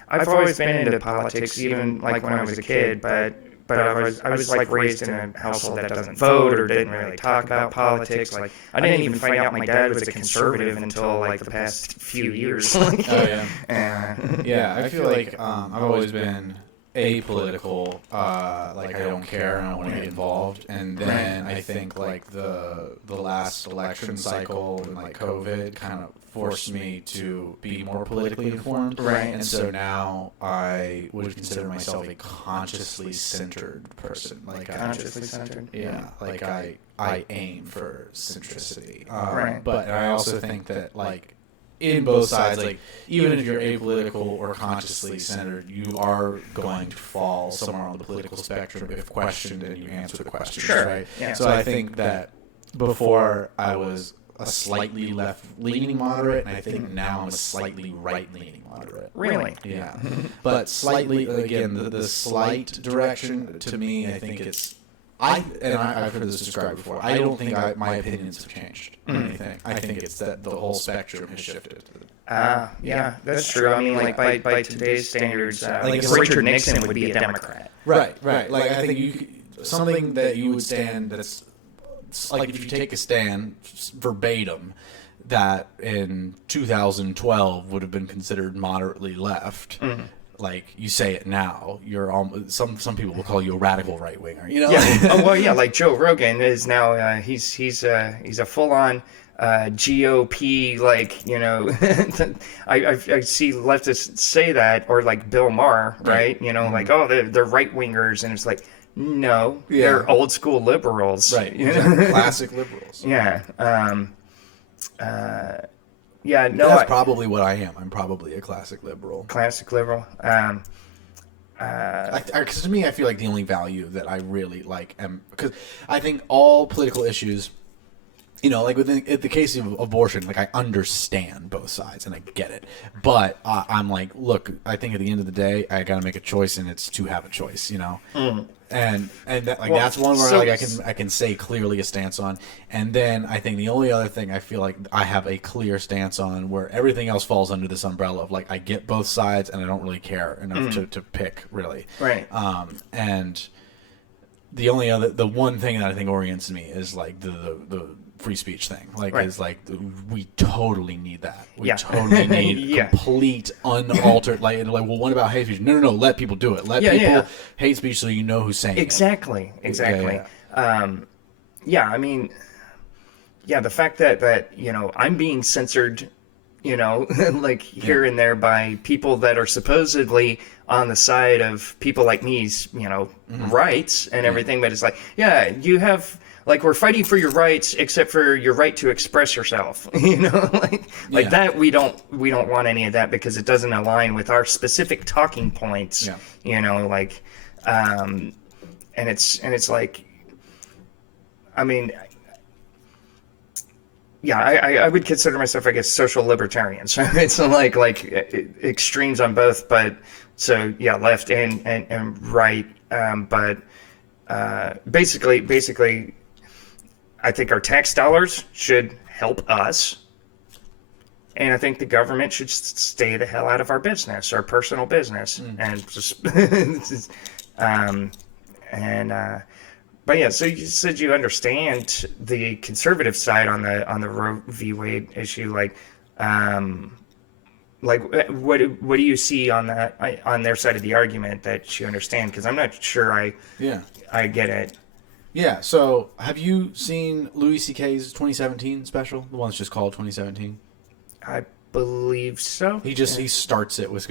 I've always been into politics, even like when I was a kid, but I was like raised in a household that doesn't vote or didn't really talk about politics. Like I didn't even find out my dad was a conservative until like the past few years. Like, Oh, yeah. Yeah, I feel like I've always been apolitical. Like I don't care and I don't want to get involved. And then I think like the last election cycle and like COVID kind of forced me to be more politically informed. Right. And so now I would consider myself a consciously centered person. Like Consciously centered. yeah, like I aim for centricity. Right. But I also think that like in both sides, like even if you're apolitical or consciously centered, you are going to fall somewhere on the political spectrum if questioned and you answer the questions, Sure. right? Yeah. So I think that before I was a slightly left-leaning moderate, and I think now I'm a slightly right-leaning moderate. Really? Yeah, but slightly again, the slight direction to me, I think it's. I've heard this described before. I don't think my opinions have changed or anything. I think it's that the whole spectrum has shifted. Yeah, that's true. I mean, like by today's standards, Like if Richard Nixon would be a Democrat. Right. Like I think something that you would stand that's like if you take a stand verbatim that in 2012 would have been considered moderately left. Mm-hmm. Like you say it now, you're some people will call you a radical right winger. You know? Yeah. Oh well, yeah. Like Joe Rogan is now. He's a full on GOP. Like I see leftists say that, or like Bill Maher, right? You know, mm-hmm. like they're right wingers, and it's like no, they're old school liberals, right? Exactly. Classic liberals. Yeah. Yeah, no, that's probably what I am. I'm probably a classic liberal. Classic liberal. Because to me, I feel like the only value that I really like am because I think all political issues, like within the case of abortion, like I understand both sides and I get it, but I'm like, look, I think at the end of the day, I got to make a choice, and it's to have a choice, And that, like that's one where I can say clearly a stance on, and then I think the only other thing I feel like I have a clear stance on, where everything else falls under this umbrella of like I get both sides and I don't really care enough to pick really. Right. And the one thing that I think orients me is like the free speech thing, like is like we totally need that. We totally need complete unaltered like well, what about hate speech? No, let people do it. Let people hate speech so you know who's saying exactly. Yeah. I mean, the fact that I'm being censored, like here and there by people that are supposedly on the side of people like me's, rights and everything, but it's like, you have. Like we're fighting for your rights, except for your right to express yourself. That we don't want any of that because it doesn't align with our specific talking points. Yeah. And it's like, I mean, I would consider myself, I guess, social libertarian. So it's like extremes on both, but so left and right, but basically. I think our tax dollars should help us, and I think the government should stay the hell out of our business, our personal business, and just but yeah. So you said you understand the conservative side on the Roe v. Wade issue, what do you see on that on their side of the argument that you understand? Because I'm not sure I get it. Yeah, so have you seen Louis C.K.'s 2017 special? The one that's just called 2017? I believe so. He starts it with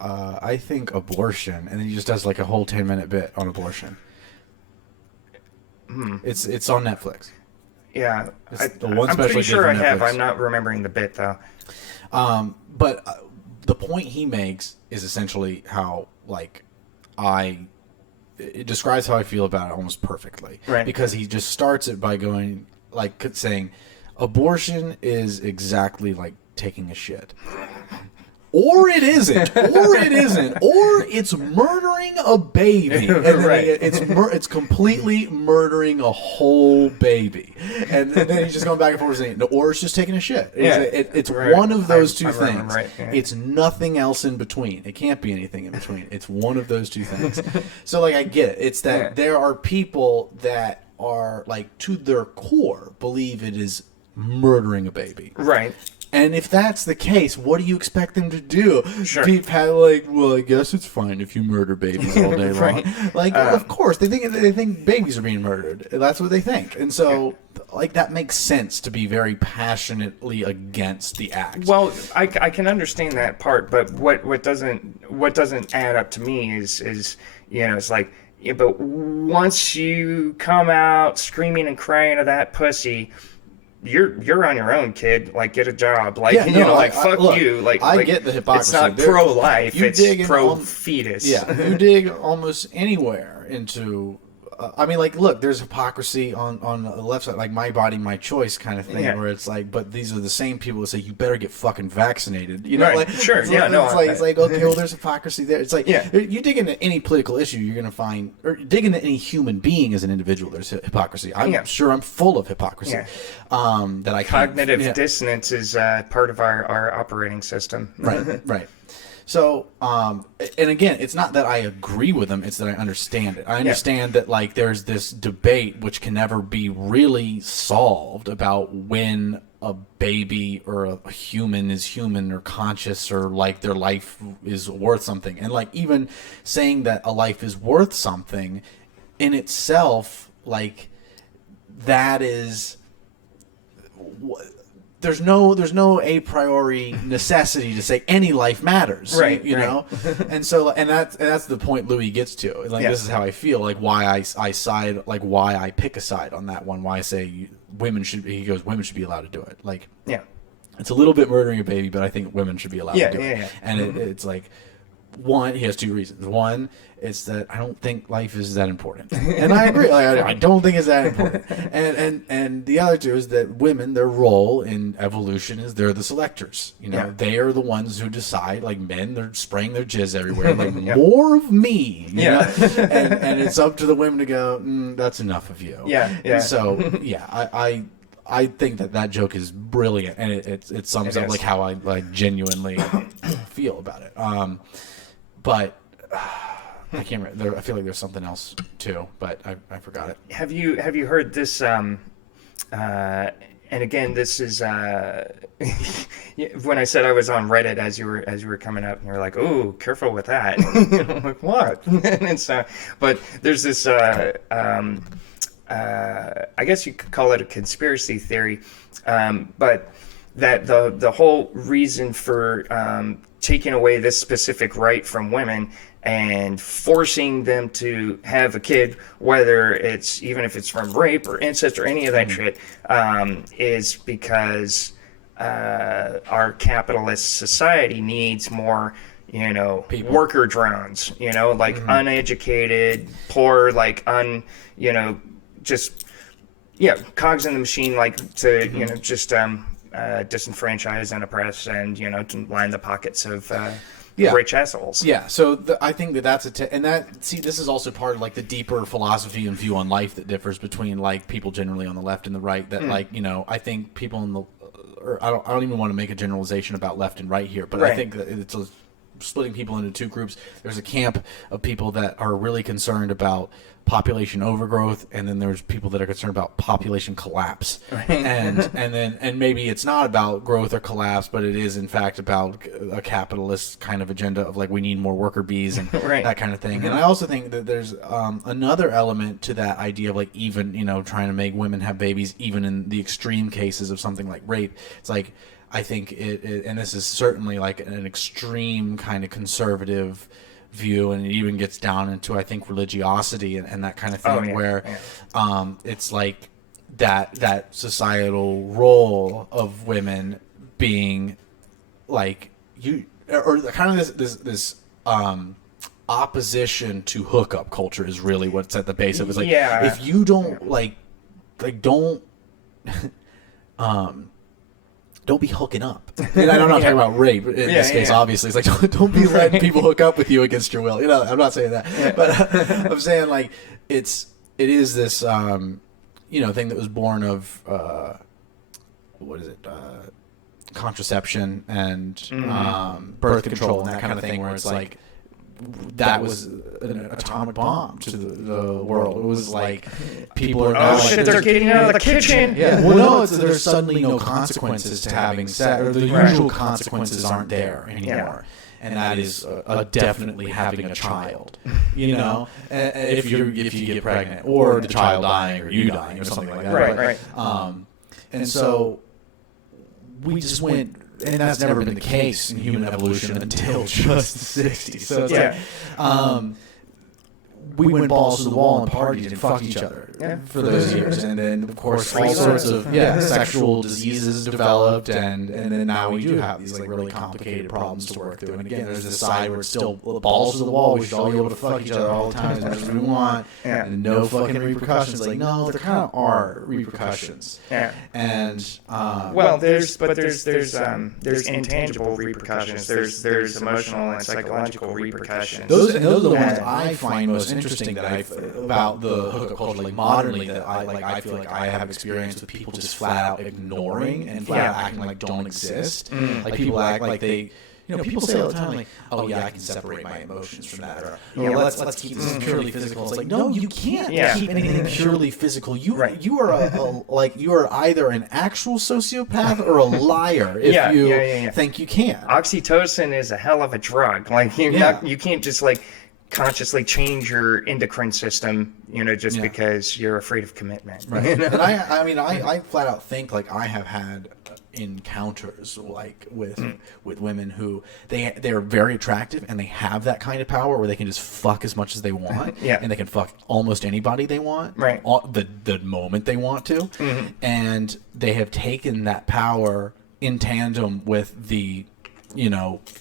I think abortion, and then he just does like a whole 10-minute bit on abortion. It's on Netflix. Yeah. I'm pretty sure I have. I'm not remembering the bit, though. But the point he makes is essentially how, it describes how I feel about it almost perfectly. Right. Because he just starts it by going, saying, Abortion is exactly like taking a shit. Or it isn't. Or it isn't. Or it's murdering a baby. And then Right. it's completely murdering a whole baby. And then he's just going back and forth saying, no, or it's just taking a shit. It's Right. one of those two I things. remember, right, yeah. It's nothing else in between. It can't be anything in between. It's one of those two things. So, like, I get it. It's that there are people that are, like, to their core, believe it is murdering a baby. Right. And if that's the case, what do you expect them to do? Sure. Be like, well, I guess it's fine if you murder babies all day long. Right. Like, of course, they think babies are being murdered. That's what they think, and so like that makes sense to be very passionately against the act. Well, I can understand that part, but what doesn't add up to me is it's like, yeah, but once you come out screaming and crying to that pussy, you're on your own, kid. Like, get a job. Like, fuck look, you. Like, I get the hypocrisy. It's not pro-life. You dig It's in pro-fetus. Yeah, you dig almost anywhere into. I mean, like, look, there's hypocrisy on the left side, like my body, my choice kind of thing, where it's like, but these are the same people who say you better get fucking vaccinated. You know, Right. like, Sure. It's Yeah. like, it's like okay, well, there's hypocrisy there. It's like, Yeah. you dig into any political issue, you're gonna find, or dig into any human being as an individual, there's hypocrisy. I'm sure I'm full of hypocrisy. Yeah. That I can't- Cognitive dissonance is part of our operating system. Right. So, and again, it's not that I agree with them; it's that I understand it. I understand that, like, there's this debate which can never be really solved about when a baby or a human is human or conscious, or like their life is worth something. And like, even saying that a life is worth something in itself, like, that is. There's no a priori necessity to say any life matters, Right, you know, and so that's the point Louis gets to. Like, this is how I feel, like why I side, like why I pick a side on that one. Why I say women should. He goes, women should be allowed to do it. Like, it's a little bit murdering a baby, but I think women should be allowed to do it. Yeah. And it's like, one, he has two reasons. One, it's that I don't think life is that important, and I agree. Like, I don't think it's that important. And the other two is that women, their role in evolution is they're the selectors. You know, they are the ones who decide. Like men, they're spraying their jizz everywhere. Like more of me. You know? And it's up to the women to go. That's enough of you. Yeah. So I think that joke is brilliant, and it sums up like how I genuinely feel about it. But I can't remember. I feel like there's something else too, but I forgot it. Have you heard this? And again, this is when I said I was on Reddit as you were coming up, and you were like, "Oh, careful with that." I'm like, "What?" And so, but there's this. I guess you could call it a conspiracy theory, but that the whole reason for taking away this specific right from women and forcing them to have a kid, whether it's even if it's from rape or incest or any of that shit, is because our capitalist society needs more, People. worker drones, like uneducated, poor, like just cogs in the machine, like to just disenfranchise and oppress and to line the pockets of rich assholes. Yeah, so I think that's this is also part of like the deeper philosophy and view on life that differs between like people generally on the left and the right. That I think people in the I don't even want to make a generalization about left and right here, but I think that it's splitting people into two groups. There's a camp of people that are really concerned about population overgrowth, and then there's people that are concerned about population collapse. And maybe it's not about growth or collapse, but it is in fact about a capitalist kind of agenda of like we need more worker bees and that kind of thing. And I also think that there's another element to that idea of like even trying to make women have babies even in the extreme cases of something like rape. It's like I think it and this is certainly like an extreme kind of conservative view, and it even gets down into I think religiosity and that kind of thing, where it's like that societal role of women being like you or kind of this opposition to hookup culture is really what's at the base of it. It's like if you don't like don't don't be hooking up. And I'm not talking about rape in this case, obviously. It's like, don't be letting people hook up with you against your will. You know, I'm not saying that. But I'm saying, like, it is this, thing that was born of, contraception and birth control and that kind of thing, where it's like, that was an atomic bomb to the world. It was like people are now shit, they're getting out of the kitchen. Yeah. Well, no, there's suddenly no consequences to having sex, or the usual consequences aren't there anymore. And that is definitely having a child. You know, if you get pregnant, or the child dying, or you dying, or something like that. Right. And so we just went. And that's never been the case in human evolution until just the 60s. So it's like, we went balls to the wall and partied and fucked each other for those years. And then, of course, all sorts of sexual diseases developed. And then now we do have these like really complicated problems to work through. And again, there's this side where it's still balls to the wall. We should all be able to fuck each other all the time as much as we want. And no fucking repercussions. Like, no, there kind of are repercussions. And there's intangible repercussions. There's emotional and psychological repercussions. Those are the ones I find most interesting about the hookup culture, like modernly, that I feel like I have experience with people just flat out ignoring and flat out acting like don't exist. Like people act like they. People say all the time, like, "Oh yeah, I can separate my emotions from that," or let's keep this purely physical. It's like, no, you can't keep anything purely physical. You are either an actual sociopath or a liar if you think you can. Oxytocin is a hell of a drug. Like you can't just like consciously change your endocrine system, just because you're afraid of commitment. Right. And I flat out think like I have had encounters like with women who they're very attractive and they have that kind of power where they can just fuck as much as they want and they can fuck almost anybody they want the moment they want to, and they have taken that power in tandem with the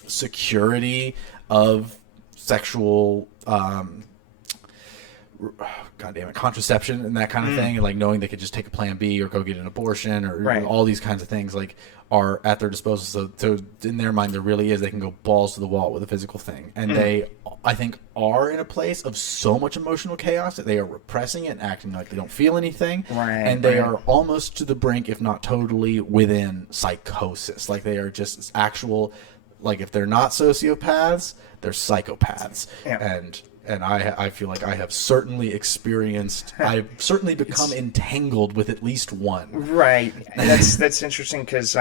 security of sexual contraception and that kind of thing, and like knowing they could just take a plan B or go get an abortion or all these kinds of things like are at their disposal. So in their mind, there really is, they can go balls to the wall with a physical thing, and they, I think, are in a place of so much emotional chaos that they are repressing it and acting like they don't feel anything, and they are almost to the brink, if not totally, within psychosis. Like they are just actual, like if they're not sociopaths, they're psychopaths. And I feel like I have certainly experienced, I've certainly become entangled with at least one. Right. And that's interesting because,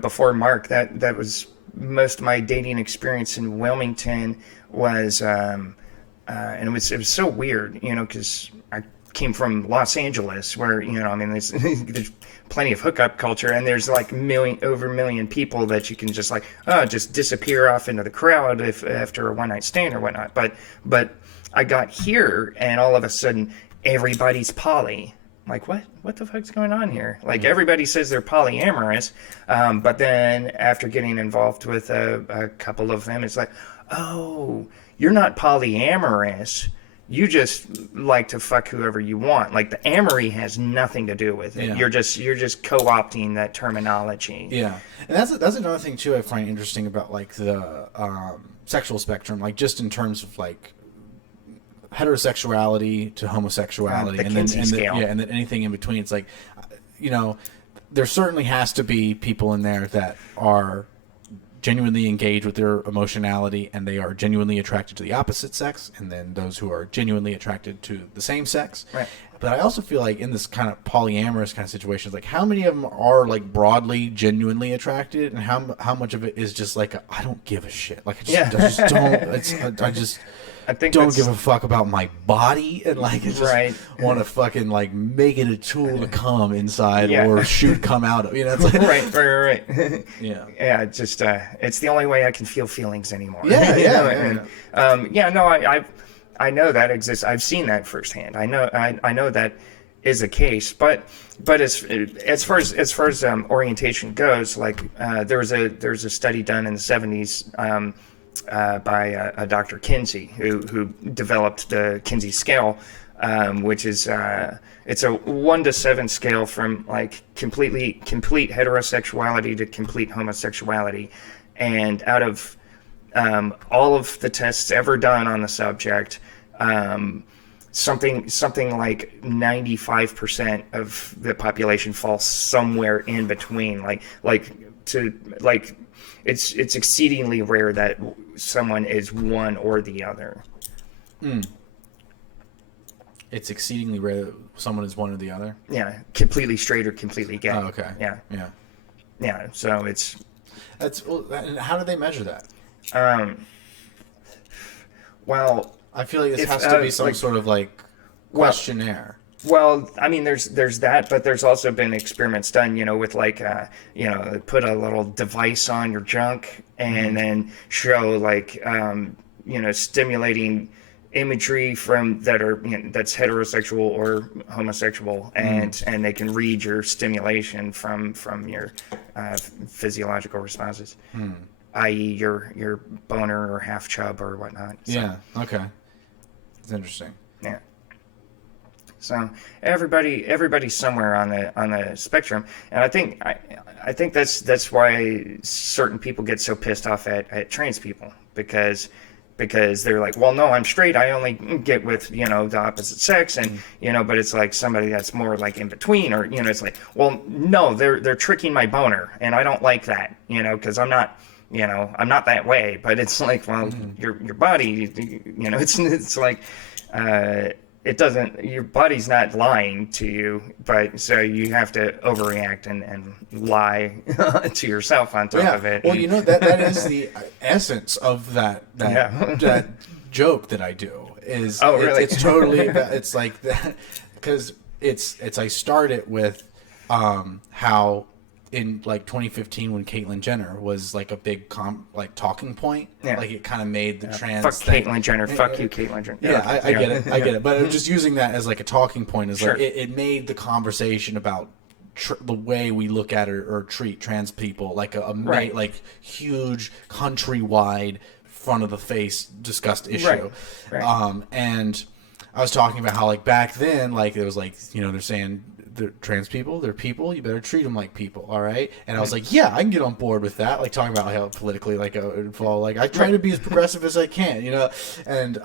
before Mark, that was most of my dating experience in Wilmington was, and it was so weird, because I came from Los Angeles where, there's plenty of hookup culture, and there's like over a million people that you can just like just disappear off into the crowd after a one night stand or whatnot. But I got here and all of a sudden everybody's poly. Like, what the fuck's going on here? Like everybody says they're polyamorous, but then after getting involved with a couple of them, it's like, oh, you're not polyamorous. You just like to fuck whoever you want. Like the amory has nothing to do with it. You're just co-opting that terminology. Yeah, and that's another thing too I find interesting about like the sexual spectrum, like just in terms of like heterosexuality to homosexuality, and then anything in between. It's like, there certainly has to be people in there that are genuinely engaged with their emotionality and they are genuinely attracted to the opposite sex, and then those who are genuinely attracted to the same sex. Right. But I also feel like in this kind of polyamorous kind of situations, like how many of them are like broadly genuinely attracted, and how much of it is just like I don't give a shit. Like I don't give a fuck about my body, and like I just want to fucking like make it a tool to come inside or shoot come out of. It's like right. Yeah. Just it's the only way I can feel feelings anymore. I know that exists. I've seen that firsthand. I know that is the case. But as far as orientation goes, like there was a study done in the 70s. By Dr. Kinsey, who developed the Kinsey scale, which is it's a 1 to 7 scale from like complete heterosexuality to complete homosexuality, and out of all of the tests ever done on the subject, something like 95% of the population falls somewhere in between. It's exceedingly rare that someone is one or the other. It's exceedingly rare that someone is one or the other. Yeah, completely straight or completely gay. Oh, okay. Yeah. Yeah. Yeah. So how do they measure that? Well, I feel like this has to be some sort of like questionnaire. Well, I mean, there's that, but there's also been experiments done, with like, put a little device on your junk and then show like, stimulating imagery from that's heterosexual or homosexual, and they can read your stimulation from your physiological responses, i.e. your boner or half chub or whatnot. So, yeah. Okay. It's interesting. Yeah. So everybody's somewhere on the spectrum, and I think that's why certain people get so pissed off at trans people, because they're like, well, no, I'm straight, I only get with the opposite sex, and but it's like somebody that's more like in between, or it's like, well, no, they're tricking my boner, and I don't like that, because I'm not that way. But it's like, well, your body, it's like. It doesn't. Your body's not lying to you, but so you have to overreact and lie to yourself on top of it. Well, that is the essence of that joke that I do. Is really? It's totally it's like that, because it's I start it with how in like 2015 when Caitlyn Jenner was like a big talking point, like it kind of made the trans fuck thing. Caitlyn Jenner, fuck you, Caitlyn Jenner. I get it, but I'm just using that as like a talking point, as like it made the conversation about the way we look at or treat trans people like like huge countrywide front of the face discussed issue. Right. And I was talking about how like back then, like it was like they're saying, they're trans people, they're people, you better treat them like people, all right? And I was like, yeah, I can get on board with that, like talking about how politically, like, I try to be as progressive as I can, and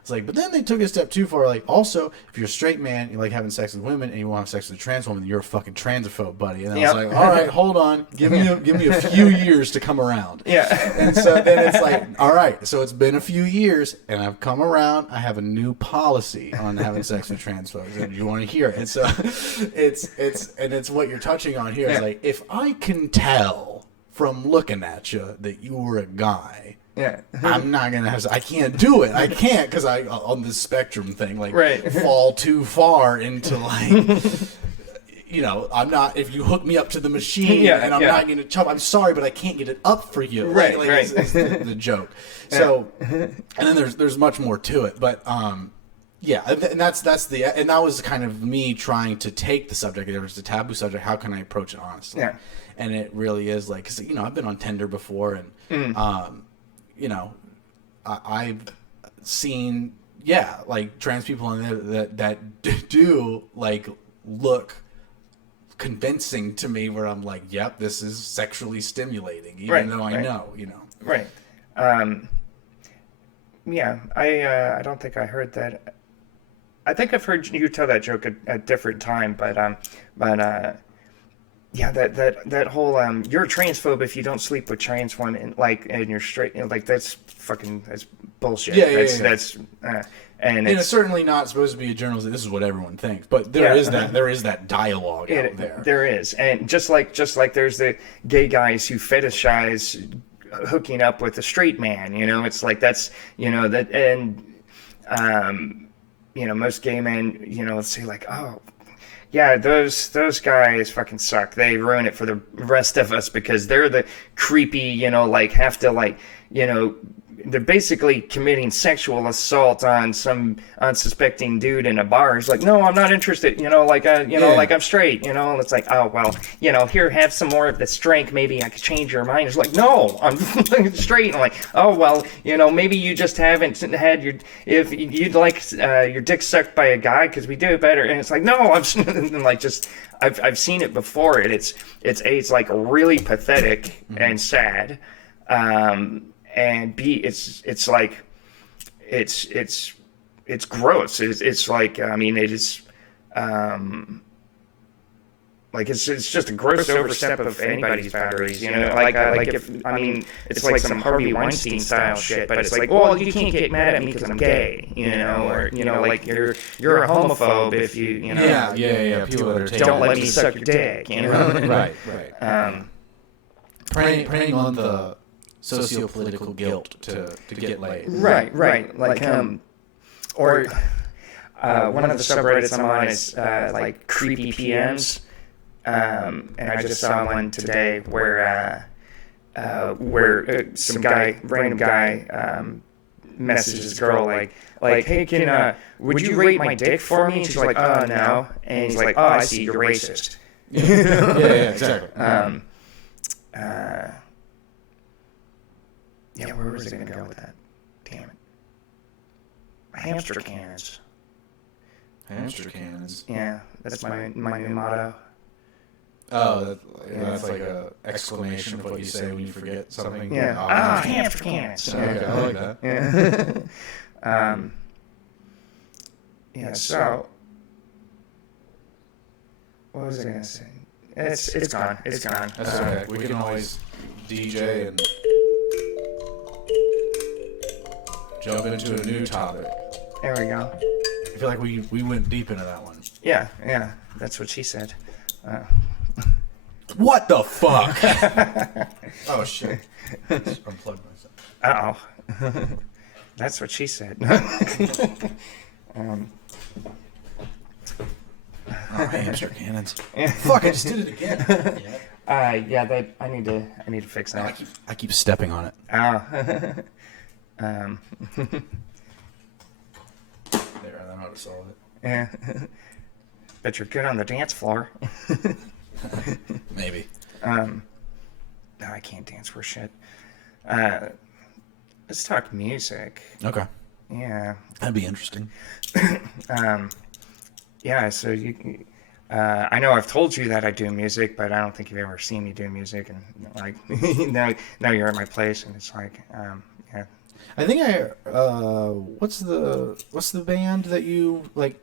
it's like, but then they took it a step too far, like, also, if you're a straight man, you like having sex with women, and you want to have sex with a trans woman, then you're a fucking transphobe, buddy. And I was like, all right, hold on, give me a few years to come around. Yeah. And so then it's like, all right, so it's been a few years, and I've come around, I have a new policy on having sex with trans folks, and you want to hear it. And so it's what you're touching on here. It's like, if I can tell from looking at you that you were a guy, I'm not gonna I can't do it. I can't, because I on this spectrum thing, like fall too far into like I'm not, if you hook me up to the machine and I'm not gonna chop, I'm sorry, but I can't get it up for you. Right. It's the joke. So and then there's much more to it, but yeah, and that's and that was kind of me trying to take the subject. If it's a taboo subject, how can I approach it honestly? Yeah. And it really is like, because I've been on Tinder before, and I've seen like trans people on there that do like look convincing to me, where I'm like, yep, this is sexually stimulating, even though I know, Right. Yeah, I don't think I heard that. I think I've heard you tell that joke at a different time, but yeah, that whole you're a transphobe if you don't sleep with trans women, and you're straight, that's bullshit. That's and it's certainly not supposed to be a journalist. This is what everyone thinks, but there is that dialogue out there. There is, and just like there's the gay guys who fetishize hooking up with a straight man. It's like that's that, and most gay men, say like, oh, yeah, those guys fucking suck. They ruin it for the rest of us because they're the creepy, have to they're basically committing sexual assault on some unsuspecting dude in a bar. He's like, no, I'm not interested. Like I'm straight. And it's like, oh well, here, have some more of this drink. Maybe I could change your mind. It's like, no, I'm straight. And like, oh well, maybe you just haven't had if you'd like your dick sucked by a guy, because we do it better. And it's like, no, I'm and like just. I've seen it before, and it's like really pathetic and sad, and B, it's like it's gross. It's like, I mean, it is like it's just a gross overstep of anybody's boundaries. Like if, I mean, it's like some Harvey Weinstein style shit, but it's like, well, you can't get mad at me because I'm gay, or like you're a homophobe if you yeah. People that are taking don't let me suck your dick, right. Preying on the socio-political guilt to get laid. Right. Like or one of the subreddits I'm on is like creepy PMs. And I just saw one today where some random guy, messages a girl like, hey, would you rate my dick for me? And she's like, oh, no. And he's like, oh, I see, you're racist. Yeah, exactly. Where was I going to go with that? Damn it. Hamster cannons. Hamster cannons. Yeah, that's my new motto. Oh, that's like a exclamation of what you say when you forget something. Yeah. Hamster cannons. Okay, I like that. So what was I gonna say? It's gone. It's gone. That's okay. We can always DJ and jump into a new topic. There we go. I feel like we went deep into that one. Yeah. That's what she said. What the fuck? Oh shit! Unplugged myself. Uh-oh. That's what she said. Hamster cannons. Fuck! I just did it again. I need to fix that. I keep stepping on it. Oh. There, I know how to solve it. Yeah. Bet you're good on the dance floor. Maybe. No, I can't dance for shit. Let's talk music. Okay. Yeah. That'd be interesting. Yeah, so I know I've told you that I do music, but I don't think you've ever seen me do music. And like now you're at my place, and it's like, yeah. I think what's the band that you like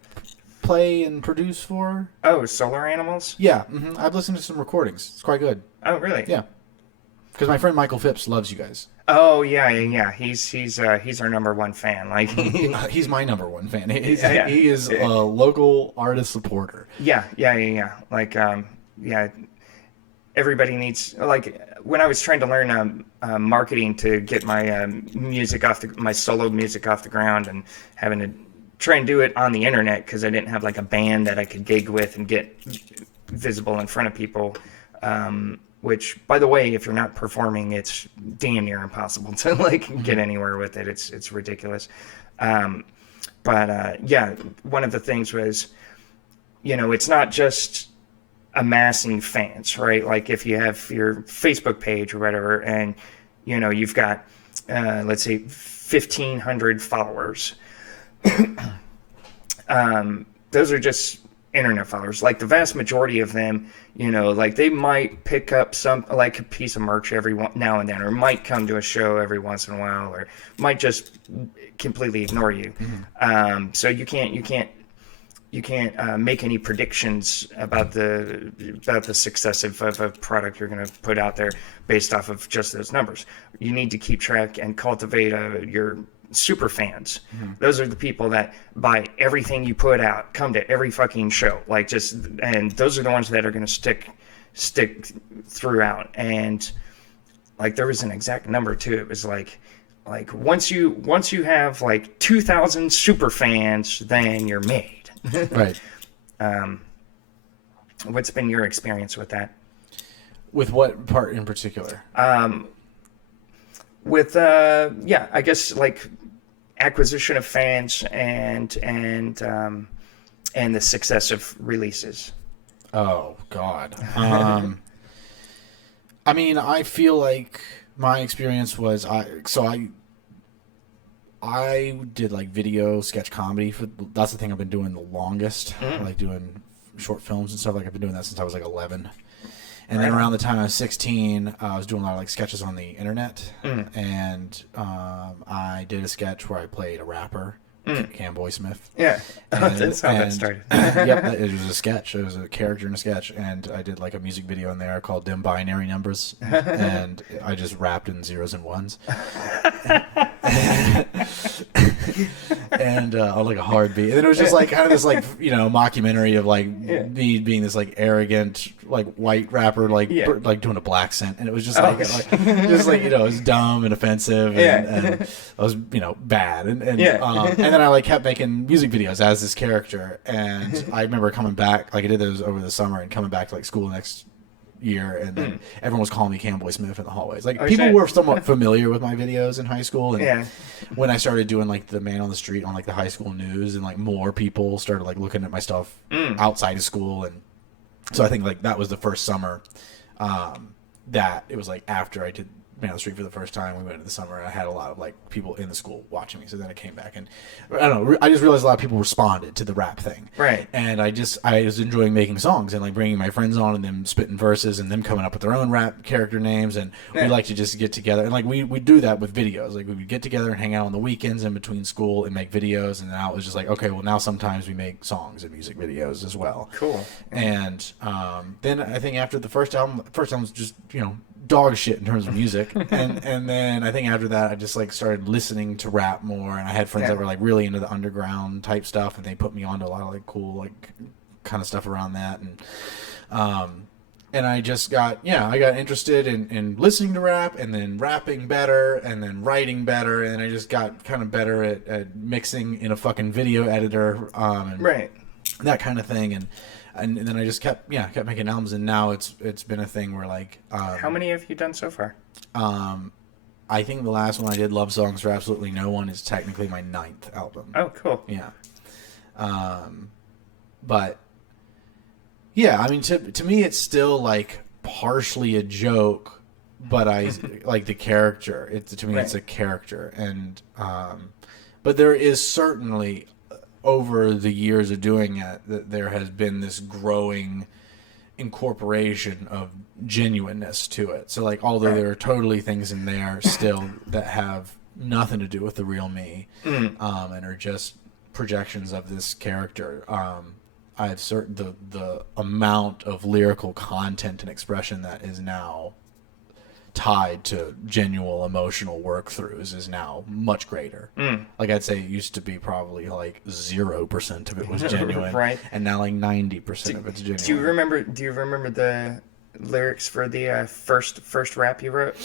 play and produce for? Oh, Solar Animals? Yeah, I've listened to some recordings. It's quite good. Oh, really? Yeah. Because my friend Michael Phipps loves you guys. Oh yeah. He's our number one fan. Like he's my number one fan. He is a local artist supporter. Yeah. Like everybody needs, like, when I was trying to learn marketing to get my my solo music off the ground, and having to try and do it on the internet because I didn't have like a band that I could gig with and get visible in front of people. Which, by the way, if you're not performing, it's damn near impossible to like get anywhere with it. It's ridiculous. But one of the things was, it's not just amassing fans, right? Like if you have your Facebook page or whatever, and you've got let's say 1,500 followers. Those are just internet followers. Like the vast majority of them, like they might pick up some, like a piece of merch every now and then, or might come to a show every once in a while, or might just completely ignore you. So you can't make any predictions about the success of a product you're going to put out there based off of just those numbers. You need to keep track and cultivate your super fans. Those are the people that buy everything you put out, come to every fucking show, and those are the ones that are going to stick throughout. And like there was an exact number too. It was like once you have like 2,000 super fans, then you're made. Right. What's been your experience with that? With what part in particular? with I guess like acquisition of fans and the success of releases. Oh God. I mean, I feel like my experience was I did like video sketch comedy that's the thing I've been doing the longest. Like doing short films and stuff. Like I've been doing that since I was like 11. And then around the time I was 16, I was doing a lot of like sketches on the internet, and I did a sketch where I played a rapper, Camboi Smif. Yeah, that's how that started. Yep, it was a sketch. It was a character in a sketch, and I did like a music video in there called "Dim Binary Numbers," and I just rapped in zeros and ones, and on like a hard beat. And then it was just like kind of this like mockumentary of like me being this like arrogant like white rapper like like doing a black accent, and it was just it was dumb and offensive, and it was bad, and then I like kept making music videos as this character, and I remember coming back, like I did those over the summer, and coming back to like school next year, and then everyone was calling me Camboi Smif in the hallways. Like people were somewhat familiar with my videos in high school, and when I started doing like the man on the street on like the high school news, and like more people started like looking at my stuff outside of school, and so I think like that was the first summer that it was like after I did Man on the Street for the first time. We went into the summer, and I had a lot of like people in the school watching me. So then I came back, and I don't know. I just realized a lot of people responded to the rap thing, right? And I was enjoying making songs and like bringing my friends on and them spitting verses and them coming up with their own rap character names. And we like to just get together, and like we do that with videos. Like we would get together and hang out on the weekends in between school and make videos. And now it was just like, okay, well now sometimes we make songs and music videos as well. Cool. And then I think after the first album was just dog shit in terms of music, and then I think after that I just like started listening to rap more, and I had friends that were like really into the underground type stuff, and they put me onto a lot of like cool like kind of stuff around that, and I just got I got interested in listening to rap, and then rapping better, and then writing better, and I just got kind of better at mixing in a fucking video editor, and that kind of thing, and then I just kept making albums, and now it's been a thing where like how many have you done so far? I think the last one I did, Love Songs for Absolutely No One, is technically my 9th album. Oh, cool. Yeah. But yeah, I mean to me it's still like partially a joke, but I like the character. It's a character, and but there is certainly over the years of doing it, that there has been this growing incorporation of genuineness to it. So like, although there are totally things in there still that have nothing to do with the real me, and are just projections of this character, I've certain the amount of lyrical content and expression that is now tied to genuine emotional work throughs is now much greater. Like I'd say it used to be probably like 0% of it was genuine, right? And now like 90% of it's genuine. Do you remember the lyrics for the first rap you wrote?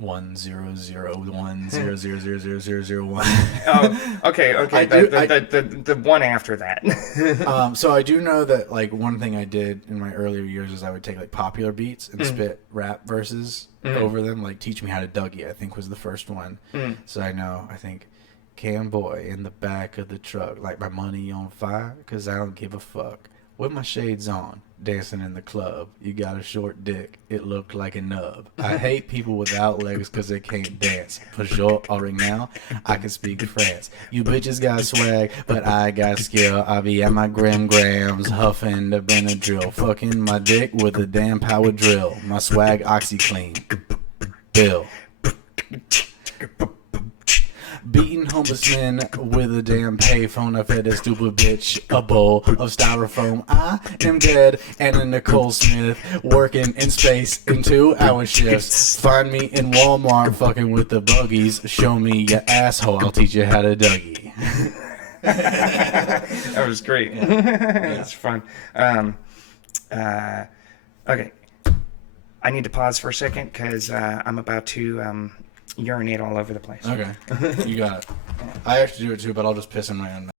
10010000001. Oh, okay. The one after that. So I do know that like one thing I did in my earlier years is I would take like popular beats and spit rap verses over them. Like Teach Me How to Dougie, I think was the first one. So I think Camboi in the back of the truck, like my money on fire, 'cause I don't give a fuck. With my shades on, dancing in the club. You got a short dick, it looked like a nub. I hate people without legs 'cause they can't dance. For sure, right now, I can speak France. You bitches got swag, but I got skill. I be at my grams, huffing the Benadryl. Fucking my dick with a damn power drill. My swag OxyClean. Bill. Beating homeless men with a damn payphone. I fed that stupid bitch a bowl of styrofoam. I am dead and in Nicole Smith, working in space in 2-hour shifts. Find me in Walmart fucking with the buggies. Show me your asshole, I'll teach you how to Dougie. That was great. That's fun. Okay. I need to pause for a second because I'm about to urinate all over the place. Okay. You got it. I have to do it too, but I'll just piss in my own mouth.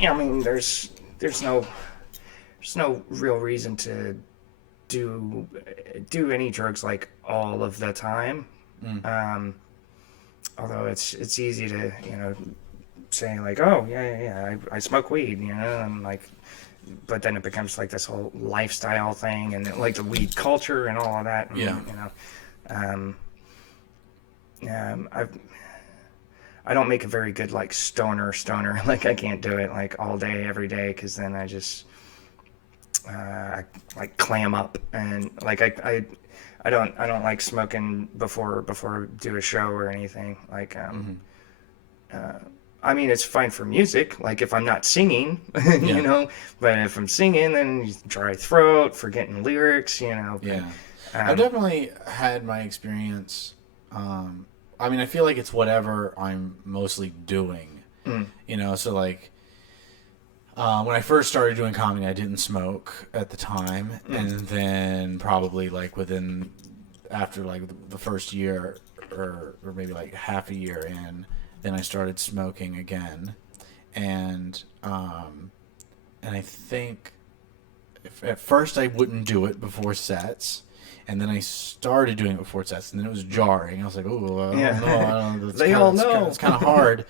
I mean, there's no real reason to do any drugs like all of the time. Although it's easy to say like, oh yeah, I smoke weed, and like, but then it becomes like this whole lifestyle thing and like the weed culture and all of that. And, I don't make a very good like stoner. Like I can't do it like all day every day because then I just I like clam up and like I don't like smoking before I do a show or anything like I mean, it's fine for music, like if I'm not singing, but if I'm singing, then dry throat, forgetting lyrics, Yeah. I've definitely had my experience. I mean, I feel like it's whatever I'm mostly doing, so like when I first started doing comedy, I didn't smoke at the time. And then probably like after like the first year or maybe like half a year in, then I started smoking again, and I think at first I wouldn't do it before sets, and then I started doing it before sets, and then it was jarring. I was like, oh, I don't know. They all know. It's kind of hard.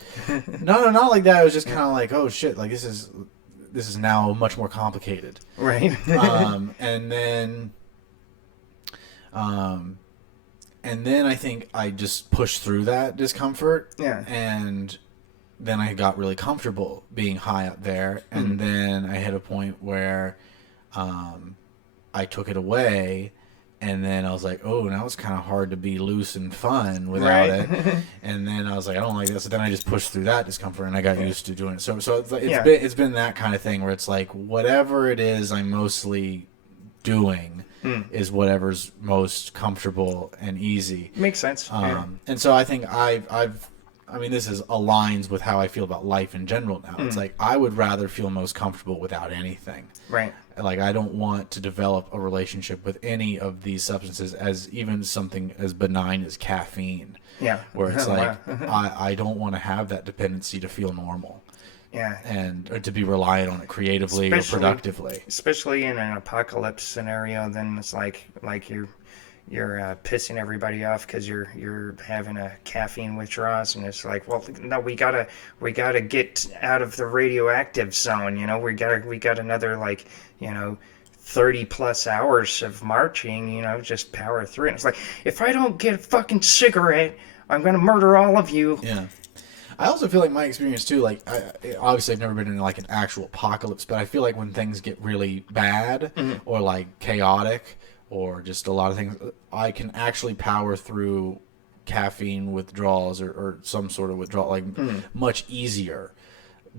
No, not like that. It was just kind of like, oh shit, like this is now much more complicated, right? And then I think I just pushed through that discomfort. Yeah. And then I got really comfortable being high up there. And then I hit a point where I took it away. And then I was like, oh, now it's kind of hard to be loose and fun without it. And then I was like, I don't like this. So then I just pushed through that discomfort and I got used to doing it. So it's been that kind of thing where it's like whatever it is I'm mostly doing is whatever's most comfortable and easy. Makes sense. And so I think I mean, this aligns with how I feel about life in general now. It's like I would rather feel most comfortable without anything. Right. Like I don't want to develop a relationship with any of these substances, as even something as benign as caffeine. Yeah. Where it's like I don't want to have that dependency to feel normal. Yeah. Or to be reliant on it creatively or productively. Especially in an apocalypse scenario, then it's like you're pissing everybody off because you're having a caffeine withdrawals, and it's like, well, no, we gotta get out of the radioactive zone. We got another 30 plus hours of marching. Just power through it. And it's like, if I don't get a fucking cigarette, I'm gonna murder all of you. Yeah. I also feel like my experience too, like obviously I've never been in like an actual apocalypse, but I feel like when things get really bad or like chaotic or just a lot of things, I can actually power through caffeine withdrawals or some sort of withdrawal like much easier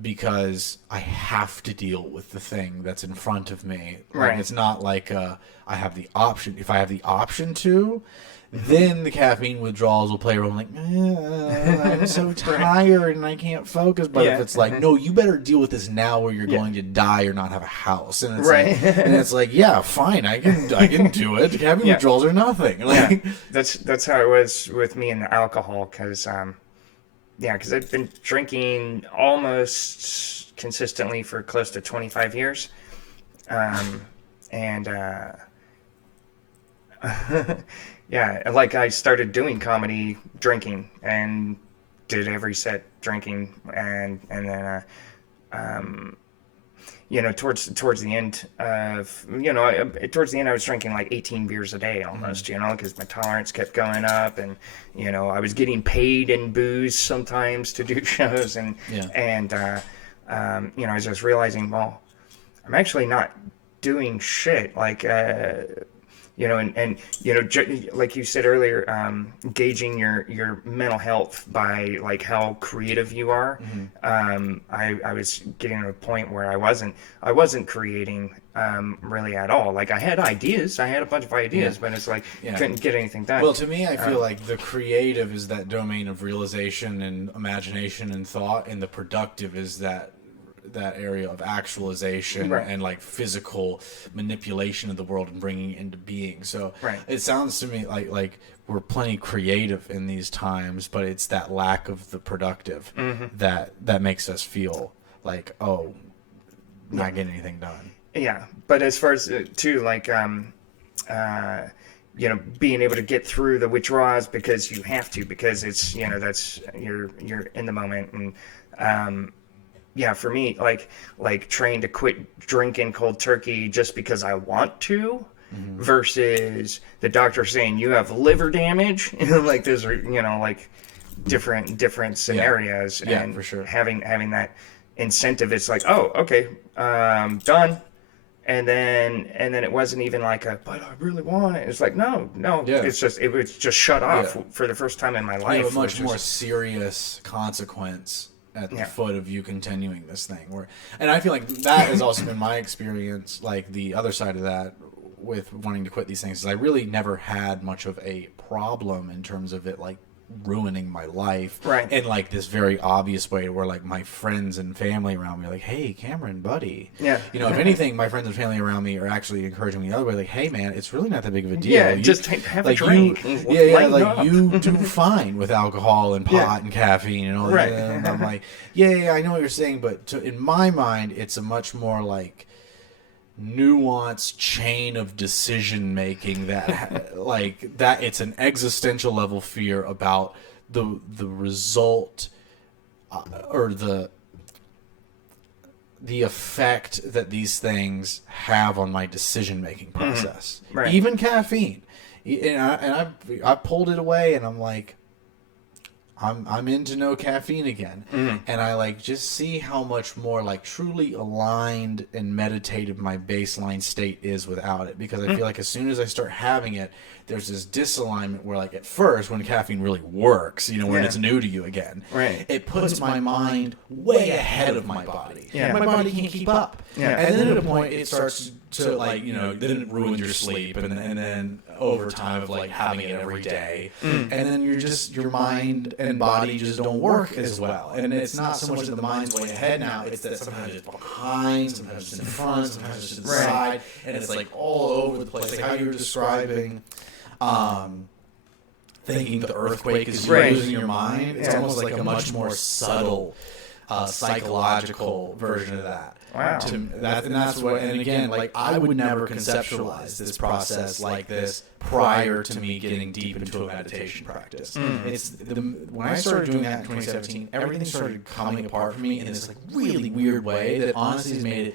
because I have to deal with the thing that's in front of me. Like, right. It's not like I have the option. If I have the option to, then the caffeine withdrawals will play a role. I'm like, I'm so tired and I can't focus. But if it's like, no, you better deal with this now, or you're going to die or not have a house. And it's like, yeah, fine, I can do it. The caffeine withdrawals are nothing. Like, that's how it was with me and the alcohol, because I've been drinking almost consistently for close to 25 years, yeah, like I started doing comedy drinking and did every set drinking, and then towards the end of towards the end I was drinking like 18 beers a day almost, because my tolerance kept going up, and I was getting paid in booze sometimes to do shows, and I was just realizing, well, I'm actually not doing shit, like like you said earlier, gauging your mental health by like how creative you are. I was getting to a point where I wasn't creating really at all. Like I had ideas, I had a bunch of ideas, but it's like couldn't get anything done. Well, to me, I feel like the creative is that domain of realization and imagination and thought, and the productive is that area of actualization and like physical manipulation of the world and bringing it into being. So it sounds to me like we're plenty creative in these times, but it's that lack of the productive that makes us feel like, oh, not getting anything done. Yeah, but as far as too, like being able to get through the withdrawals because you have to, because it's that's you're in the moment. And yeah, for me, like trying to quit drinking cold turkey just because I want to, versus the doctor saying you have liver damage. Like those are like different scenarios. Yeah, and for sure. Having that incentive, it's like, oh, okay, done. And then it wasn't even like but I really want it. It's like, no, Yeah. it was just shut off Yeah. for the first time in my You life. have a much which more was- serious consequence at the Yeah. foot of you continuing this thing. And I feel like that has also been my experience, like the other side of that with wanting to quit these things, is I really never had much of a problem in terms of it like ruining my life, Right. in like this very obvious way where like my friends and family around me are like, hey, Cameron, buddy. Yeah. If anything, my friends and family around me are actually encouraging me the other way, like, hey man, it's really not that big of a deal. Yeah, You- just have a like drink. You, and yeah, lighten like up. you do fine with alcohol and pot Yeah. and caffeine and all Right. that. And I'm like, yeah, I know what you're saying, but in my mind, it's a much more like nuanced chain of decision making that like that it's an existential level fear about the result or the effect that these things have on my decision making process. Right. Even caffeine, I pulled it away, and I'm like, I'm into no caffeine again. And I like just see how much more like truly aligned and meditative my baseline state is without it, because I feel like as soon as I start having it, there's this disalignment where like at first when caffeine really works, when Yeah. it's new to you again, Right. it puts my mind way ahead of my body. Yeah. My body can't keep up. Yeah. And then at a point it starts to like, then it ruins your sleep, and then over time of like having it every day. And then your mind and body just don't work as well. And it's not so much that the mind's way ahead now, it's that sometimes it's behind, sometimes it's in front, sometimes it's to the Right. side, and it's like all over the place. Like how you were describing thinking the earthquake is you Right. losing your mind. It's Yeah. almost like a much more subtle psychological version of that. Wow. That's what. And again, like I would never conceptualize this process like this prior to me getting deep into a meditation practice. When I started doing that in 2017, everything started coming apart for me in this like really weird way that honestly has made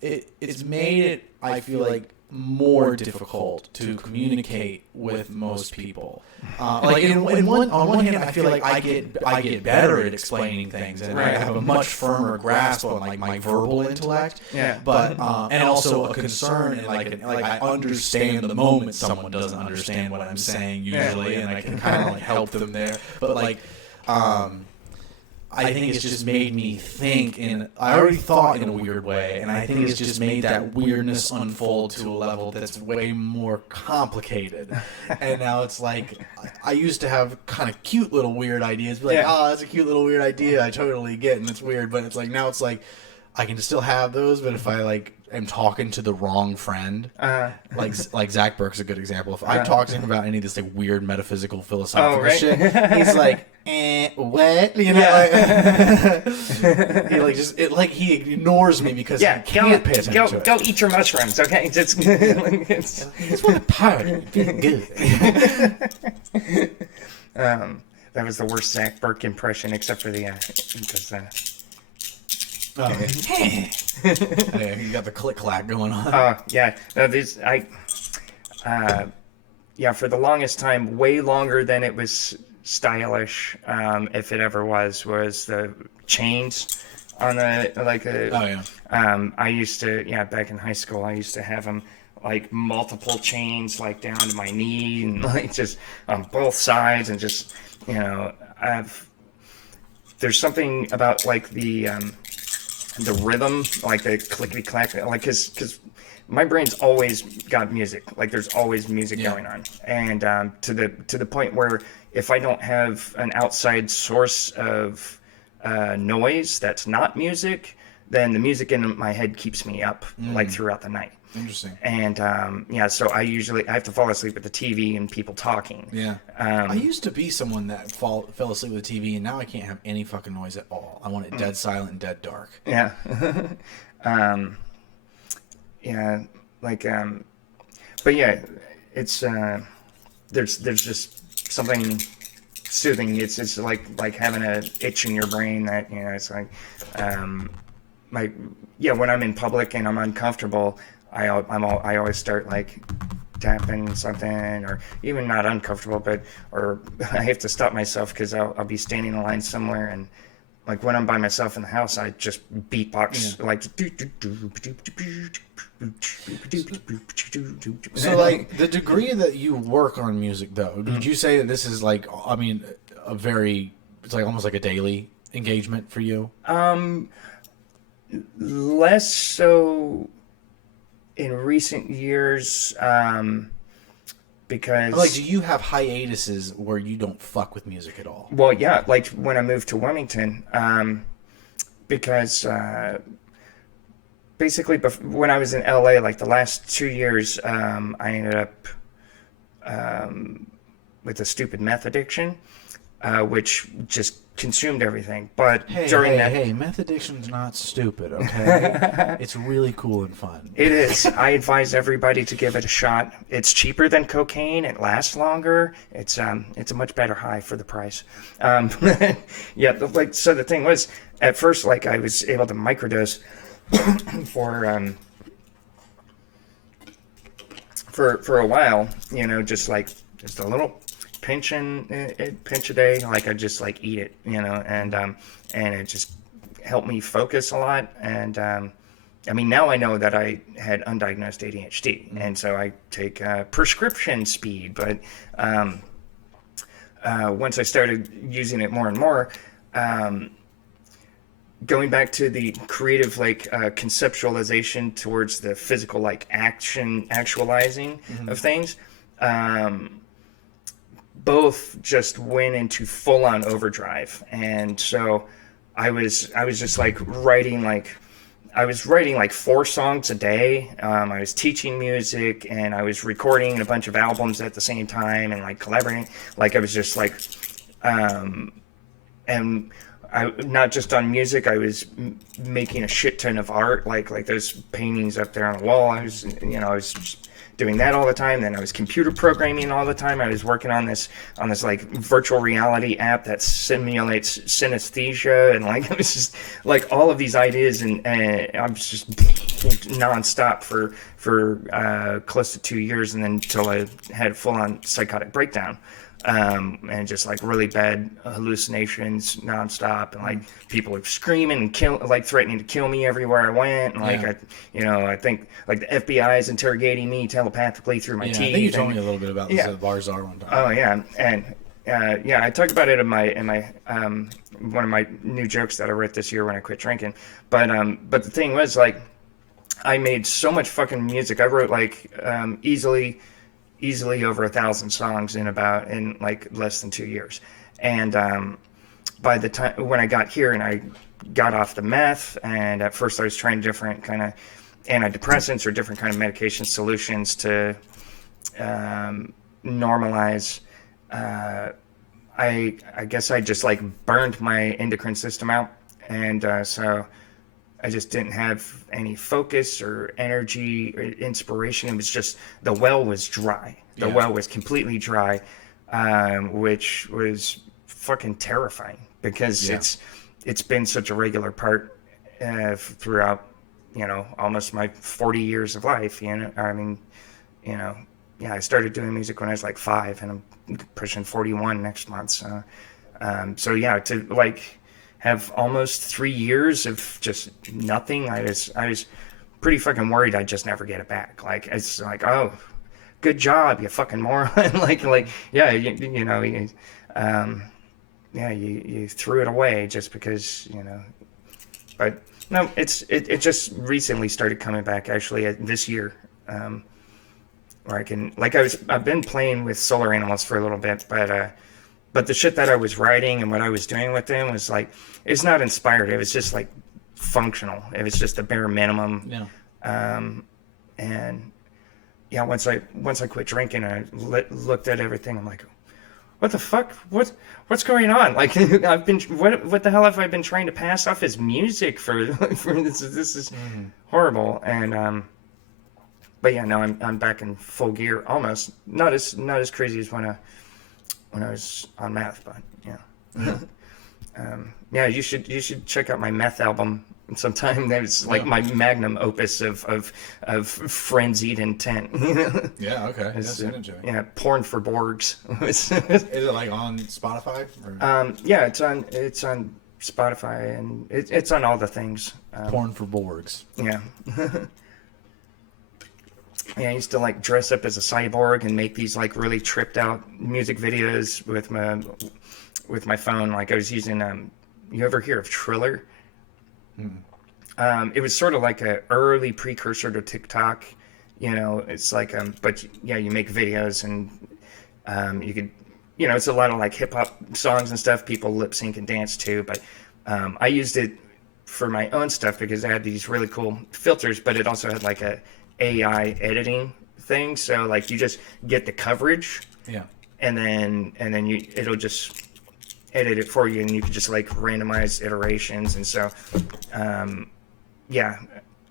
it's made it, I feel like, more difficult to communicate with most people. Like on one hand, I feel like I get better at explaining things, and I have a much firmer grasp on like my verbal intellect. Yeah. But and also a concern and like I understand the moment someone doesn't understand what I'm saying usually, and I can kind of like help them there. But like I think it's just made me think I already thought in a weird way, and I think it's just made that weirdness unfold to a level that's way more complicated. And now it's like, I used to have kind of cute little weird ideas, be like, oh, that's a cute little weird idea, I totally get, and it's weird, but it's like, now it's like, I can still have those, but if I like am talking to the wrong friend, like Zach Burke's a good example. If I talk to him about any of this like weird metaphysical philosophical shit, he's like, what? He like he ignores me because he can't pay attention to it. Go eat your mushrooms, okay? Just It's what a pirate being good. that was the worst Zach Burke impression, except for the because Oh, yeah, you got the click clack going on. yeah. No, for the longest time, way longer than it was stylish, if it ever was the chains on I used to, back in high school, I used to have them like multiple chains, like down to my knee, and like just on both sides, and just there's something about like the rhythm, like the clickety clack, like because my brain's always got music, like there's always music going on, and to the point where if I don't have an outside source of noise that's not music, then the music in my head keeps me up like throughout the night. Interesting. And so I have to fall asleep with the TV and people talking. Yeah. I used to be someone that fell asleep with the TV, and now I can't have any fucking noise at all. I want it dead silent and dead dark. Yeah. But yeah, it's there's just something soothing. It's like having a itch in your brain that, you know, it's like when I'm in public and I'm uncomfortable, I always start like tapping something, or even not uncomfortable, or I have to stop myself because I'll be standing in line somewhere, and like when I'm by myself in the house, I just beatbox like. So like the degree that you work on music, though, would you say that this is like, I mean, it's like almost like a daily engagement for you? Less so in recent years, because Like, do you have hiatuses where you don't fuck with music at all? well, yeah, like when I moved to Wilmington, because basically when I was in LA, like the last 2 years, I ended up with a stupid meth addiction, which just consumed everything. But Hey, meth addiction's not stupid, okay? It's really cool and fun. It is. I advise everybody to give it a shot. It's cheaper than cocaine. It lasts longer. It's a much better high for the price. Yeah, like, so the thing was, at first, like, I was able to microdose for a while, you know, just a little pinch a day, like I just like eat it, you know, and it just helped me focus a lot. And I mean, now I know that I had undiagnosed ADHD, and so I take prescription speed. But once I started using it more and more, going back to the creative, like conceptualization towards the physical, like actualizing of things, both just went into full on overdrive. And so I was just like writing like 4 songs a day. I was teaching music, and I was recording a bunch of albums at the same time, and like collaborating. Like I was just like, and I not just on music. I was making a shit ton of art, like those paintings up there on the wall. I was just doing that all the time. Then I was computer programming all the time. I was working on this like virtual reality app that simulates synesthesia, and like it was just like all of these ideas, and I was just nonstop for close to 2 years, and then until I had a full on psychotic breakdown. And just like really bad hallucinations nonstop, and like people were screaming and threatening to kill me everywhere I went. And like I think like the FBI is interrogating me telepathically through my teeth. I think you told me a little bit about this at the Bar Czar one time. Oh yeah, and I talked about it in my one of my new jokes that I wrote this year when I quit drinking. But the thing was, like, I made so much fucking music. I wrote like easily over 1,000 songs in like less than 2 years. And by the time when I got here and I got off the meth, and at first I was trying different kind of antidepressants or different kind of medication solutions to normalize. I guess I just like burned my endocrine system out, and so I just didn't have any focus or energy or inspiration. It was just, the well was dry. The well was completely dry, which was fucking terrifying, because it's been such a regular part throughout, you know, almost my 40 years of life. You know, I mean, you know, I started doing music when I was like 5, and I'm pushing 41 next month. So, to like have almost 3 years of just nothing, I was pretty fucking worried I'd just never get it back. Like, it's like, oh, good job, you fucking moron. You threw it away just because, you know. But no, it just recently started coming back, actually, this year, where I can, like, I've been playing with solar animals for a little bit, but the shit that I was writing and what I was doing with them was like, it's not inspired. It was just like functional. It was just the bare minimum. Yeah. And yeah, once I quit drinking, I looked at everything. I'm like, what the fuck? What's going on? Like, I've been what the hell have I been trying to pass off as music for this? This is horrible. And but yeah, now I'm back in full gear, almost not as crazy as when I was on meth, but yeah. Yeah, you should check out my meth album sometime. That's like my magnum opus of frenzied intent. Yeah, okay. It's, That's interesting. yeah, porn for Borgs. Is it like on Spotify? Or? Yeah, it's on Spotify and it's on all the things. Porn for Borgs. Yeah. Yeah, I used to like dress up as a cyborg and make these like really tripped out music videos with my phone. Like I was using you ever hear of Triller? It was sort of like an early precursor to TikTok. You know, it's like but yeah, you make videos and you could, you know, it's a lot of like hip hop songs and stuff people lip sync and dance to. But I used it for my own stuff because I had these really cool filters, but it also had like a AI editing thing. So like you just get the coverage, Yeah. and then it'll just edit it for you, and you can just like randomize iterations. And so yeah,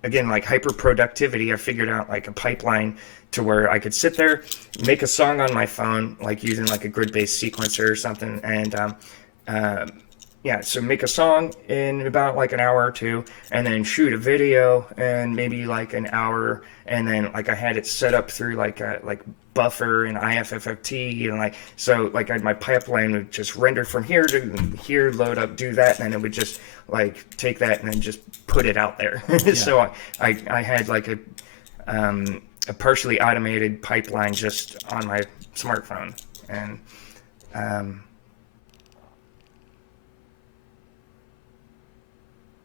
again, like hyper productivity, I figured out like a pipeline to where I could sit there, make a song on my phone, like using like a grid-based sequencer or something, and yeah, so make a song in about like an hour or two, and then shoot a video in maybe like an hour, and then like I had it set up through like Buffer and IFFT, and like so like my pipeline would just render from here to here, load up, do that, and then it would just like take that and then just put it out there. So I had like a partially automated pipeline just on my smartphone, and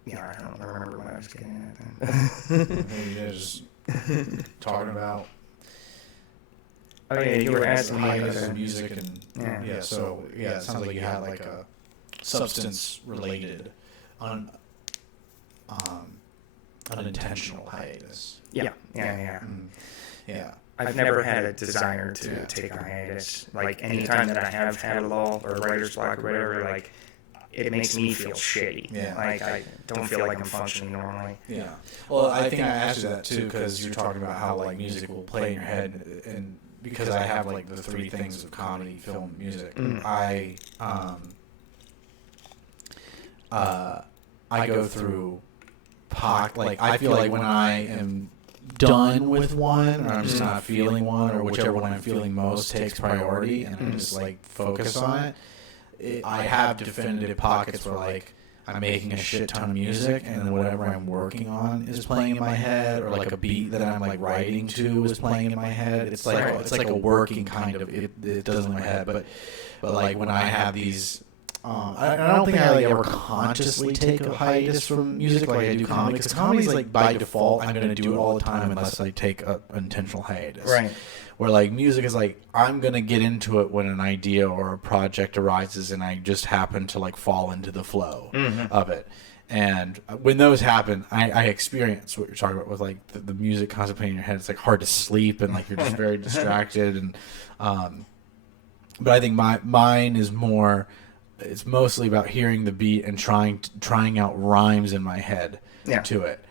yeah, I don't remember what I was getting at then. You're just talking about Oh yeah, you were asking me some music and Yeah. So it sounds like you had like a substance related unintentional hiatus. Yeah. Yeah. I've never had a desire to take a hiatus. Like anytime that I have had a lull or writer's block or whatever, like it makes me feel shitty. Yeah. Like I don't feel like I'm functioning normally. Yeah. Well, I think I asked you that too because you're talking about how like music will play in your head, and because I have like the three things of comedy, film, music. I go through like I feel like when I am done with one, or I'm just not feeling one, or whichever one I'm feeling most takes priority, and I just like focus on it. I have definitive pockets where like I'm making a shit ton of music, and then whatever I'm working on is playing in my head, or like a beat that I'm like writing to is playing in my head. It's like a working kind of it does in my head, but like when I have these. I don't think I like ever consciously take a hiatus from music like I do comedy, because comedy's like by default I'm going to do it all the time unless I take an intentional hiatus. Right. Where like music is like I'm going to get into it when an idea or a project arises, and I just happen to like fall into the flow of it. And when those happen, I experience what you're talking about with like the music constantly in your head. It's like hard to sleep, and like you're just very distracted. And but I think mine is more. It's mostly about hearing the beat and trying out rhymes in my head to it,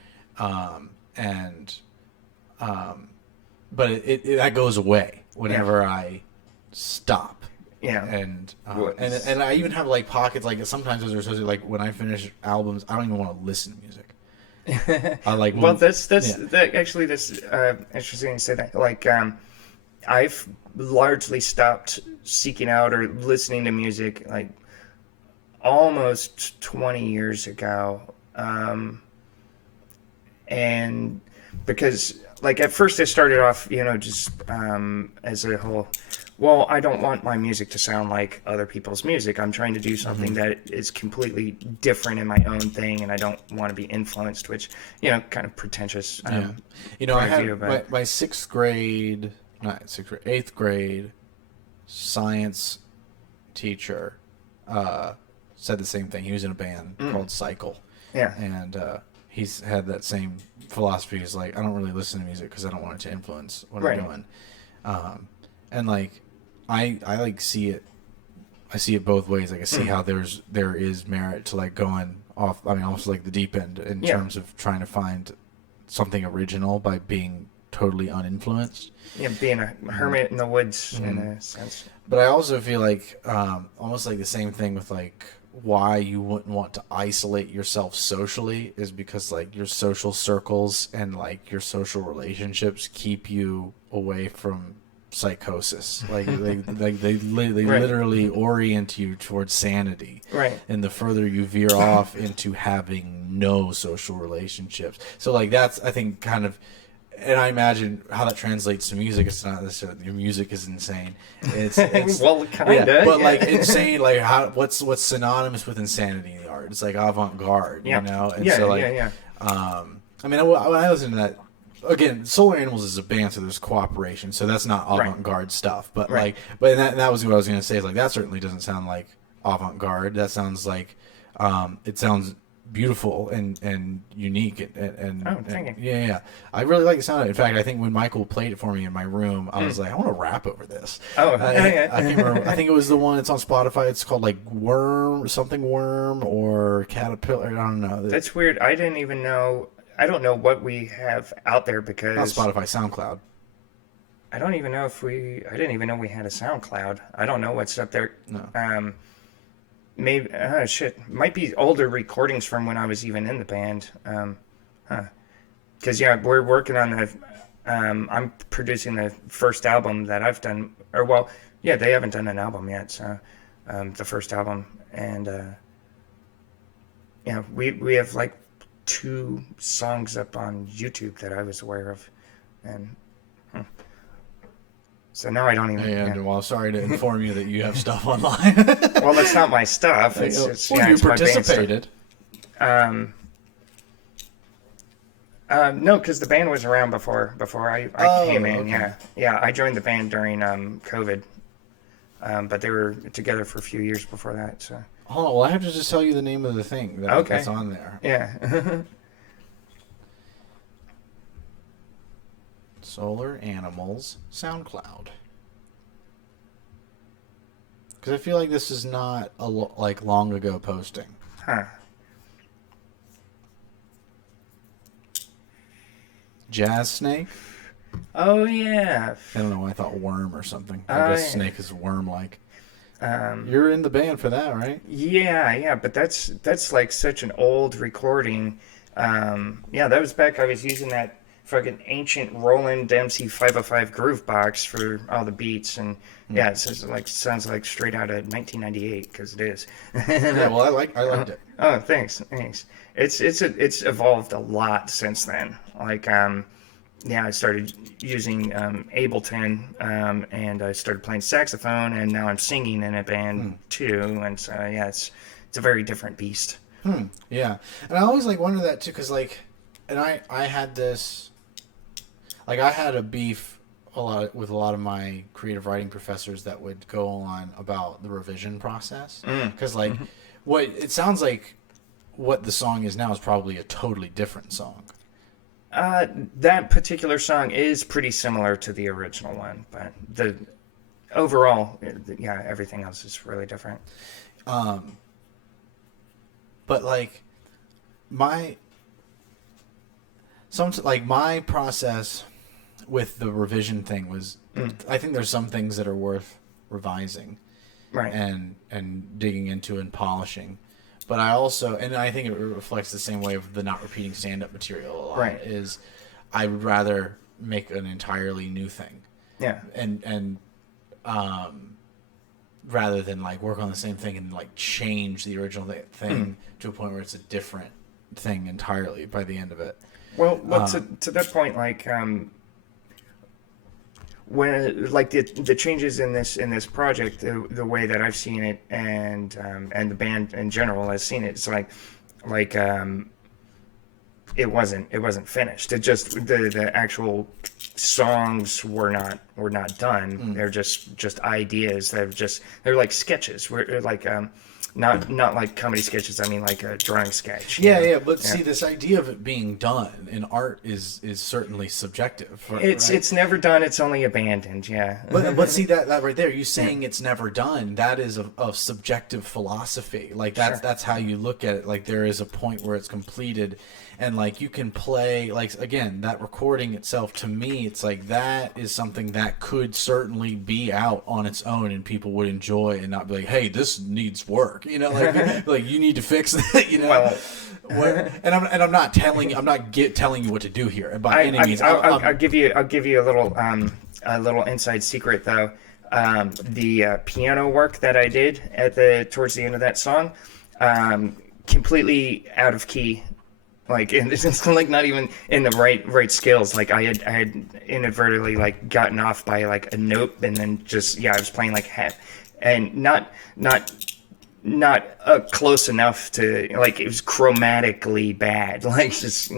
but it that goes away whenever I stop. Yeah, and I even have like pockets like sometimes those are associated like when I finish albums I don't even want to listen to music. I like well that's actually that's interesting to say that. Like I've largely stopped seeking out or listening to music like almost 20 years ago, and because like at first I started off, you know, just as a whole, well, I don't want my music to sound like other people's music. I'm trying to do something that is completely different in my own thing, and I don't want to be influenced, which, you know, kind of pretentious. You know, I had my eighth grade science teacher said the same thing. He was in a band called Cycle. Yeah. And he's had that same philosophy. He's like, I don't really listen to music because I don't want it to influence what I'm doing. And like, I like see it. I see it both ways. Like I see how there is merit to like going off. I mean, also like the deep end in terms of trying to find something original by being totally uninfluenced. Yeah, being a hermit in the woods in a sense. But I also feel like almost like the same thing with like why you wouldn't want to isolate yourself socially is because like your social circles and like your social relationships keep you away from psychosis. Like they literally orient you towards sanity. Right. And the further you veer off into having no social relationships. So like that's I think kind of, and I imagine how that translates to music. It's not necessarily your music is insane. It's well, kinda. but like insane, like how what's synonymous with insanity in the art? It's like avant-garde, you know. And so like, I mean, when I listen to that, again, Solar Animals is a band, so there's cooperation, so that's not avant-garde stuff. But like, but that was what I was going to say. Is like that certainly doesn't sound like avant-garde. That sounds like it sounds beautiful and unique and yeah. I really like the sound of it. In fact, I think when Michael played it for me in my room, I was like, I want to rap over this. I can't remember. I think it was the one that's on Spotify. It's called like Worm or Caterpillar. I don't know. That's weird. I didn't even know. I don't know what we have out there because not Spotify, SoundCloud. I don't even know if I didn't even know we had a SoundCloud. I don't know what's up there. No. Maybe might be older recordings from when I was even in the band. Because we're working on the. I'm producing the first album that I've done. They haven't done an album yet. So, the first album, and we have like 2 songs up on YouTube that I was aware of, and. So now I don't even. Well, sorry to inform you that you have stuff online. Well, that's not my stuff. It's you participated. No, because the band was around before I came in. Okay. Yeah. I joined the band during COVID, but they were together for a few years before that. So. Hold on. Well, I have to just tell you the name of the thing that's on there. Yeah. Solar Animals SoundCloud. Because I feel like this is not a long ago posting. Huh. Jazz Snake. Oh yeah. I don't know. I thought worm or something. I guess snake is worm-like. You're in the band for that, right? Yeah. But that's like such an old recording. That was back. I was using that fucking ancient Roland Dempsey 505 groove box for all the beats, and it sounds like straight out of 1998 because it is. Yeah, well, I liked it. Oh, thanks. It's evolved a lot since then. Like, I started using Ableton, and I started playing saxophone, and now I'm singing in a band too, and so it's a very different beast. Yeah, and I always wonder that too, because and I had this. I had a beef with a lot of my creative writing professors that would go on about the revision process. Because, what it sounds like what the song is now is probably a totally different song. That particular song is pretty similar to the original one, but the overall, everything else is really different. But, my process with the revision thing was, I think there's some things that are worth revising, right, and digging into and polishing. But I also, and I think it reflects the same way of the not repeating stand-up material a lot. Right. Is I would rather make an entirely new thing, and rather than work on the same thing and change the original thing to a point where it's a different thing entirely by the end of it. Well, to that point, when the changes in this project, the way that I've seen it, and the band in general has seen it, it's it wasn't finished. It just the actual songs were not done. They're just ideas. They're like sketches. not like comedy sketches. I mean like a drawing sketch. But see, this idea of it being done in art is certainly subjective. It's never done. It's only abandoned. Yeah. But see that right there. You saying it's never done. That is a subjective philosophy. Like that's how you look at it. Like there is a point where it's completed, and like you can play. Like again, that recording itself to me, it's like that is something that could certainly be out on its own, and people would enjoy and not be like, hey, this needs work. You know, like like you need to fix that. You know. Well, I'm not telling you what to do here by any means. I'll give you a little inside secret though. The piano work that I did towards the end of that song, completely out of key. Like, and it's like not even in the right scales. Like I had inadvertently like gotten off by like a note, and then just I was playing like half, and not close enough to like it was chromatically bad. Like just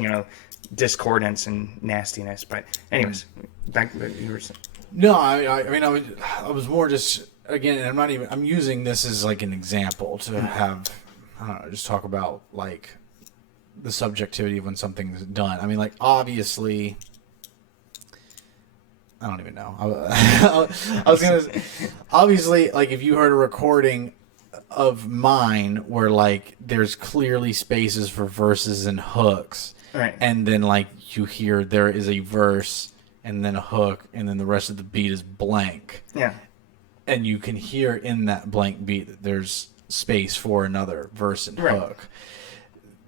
discordance and nastiness. But anyways, back to what you were saying. No, I mean I was more just again. I'm using this as like an example to have I don't know, just talk about like the subjectivity of when something's done. I mean, like obviously, I don't even know. I was gonna obviously like if you heard a recording of mine where like there's clearly spaces for verses and hooks, right, and then like you hear there is a verse and then a hook and then the rest of the beat is blank. Yeah. And you can hear in that blank beat that there's space for another verse and hook.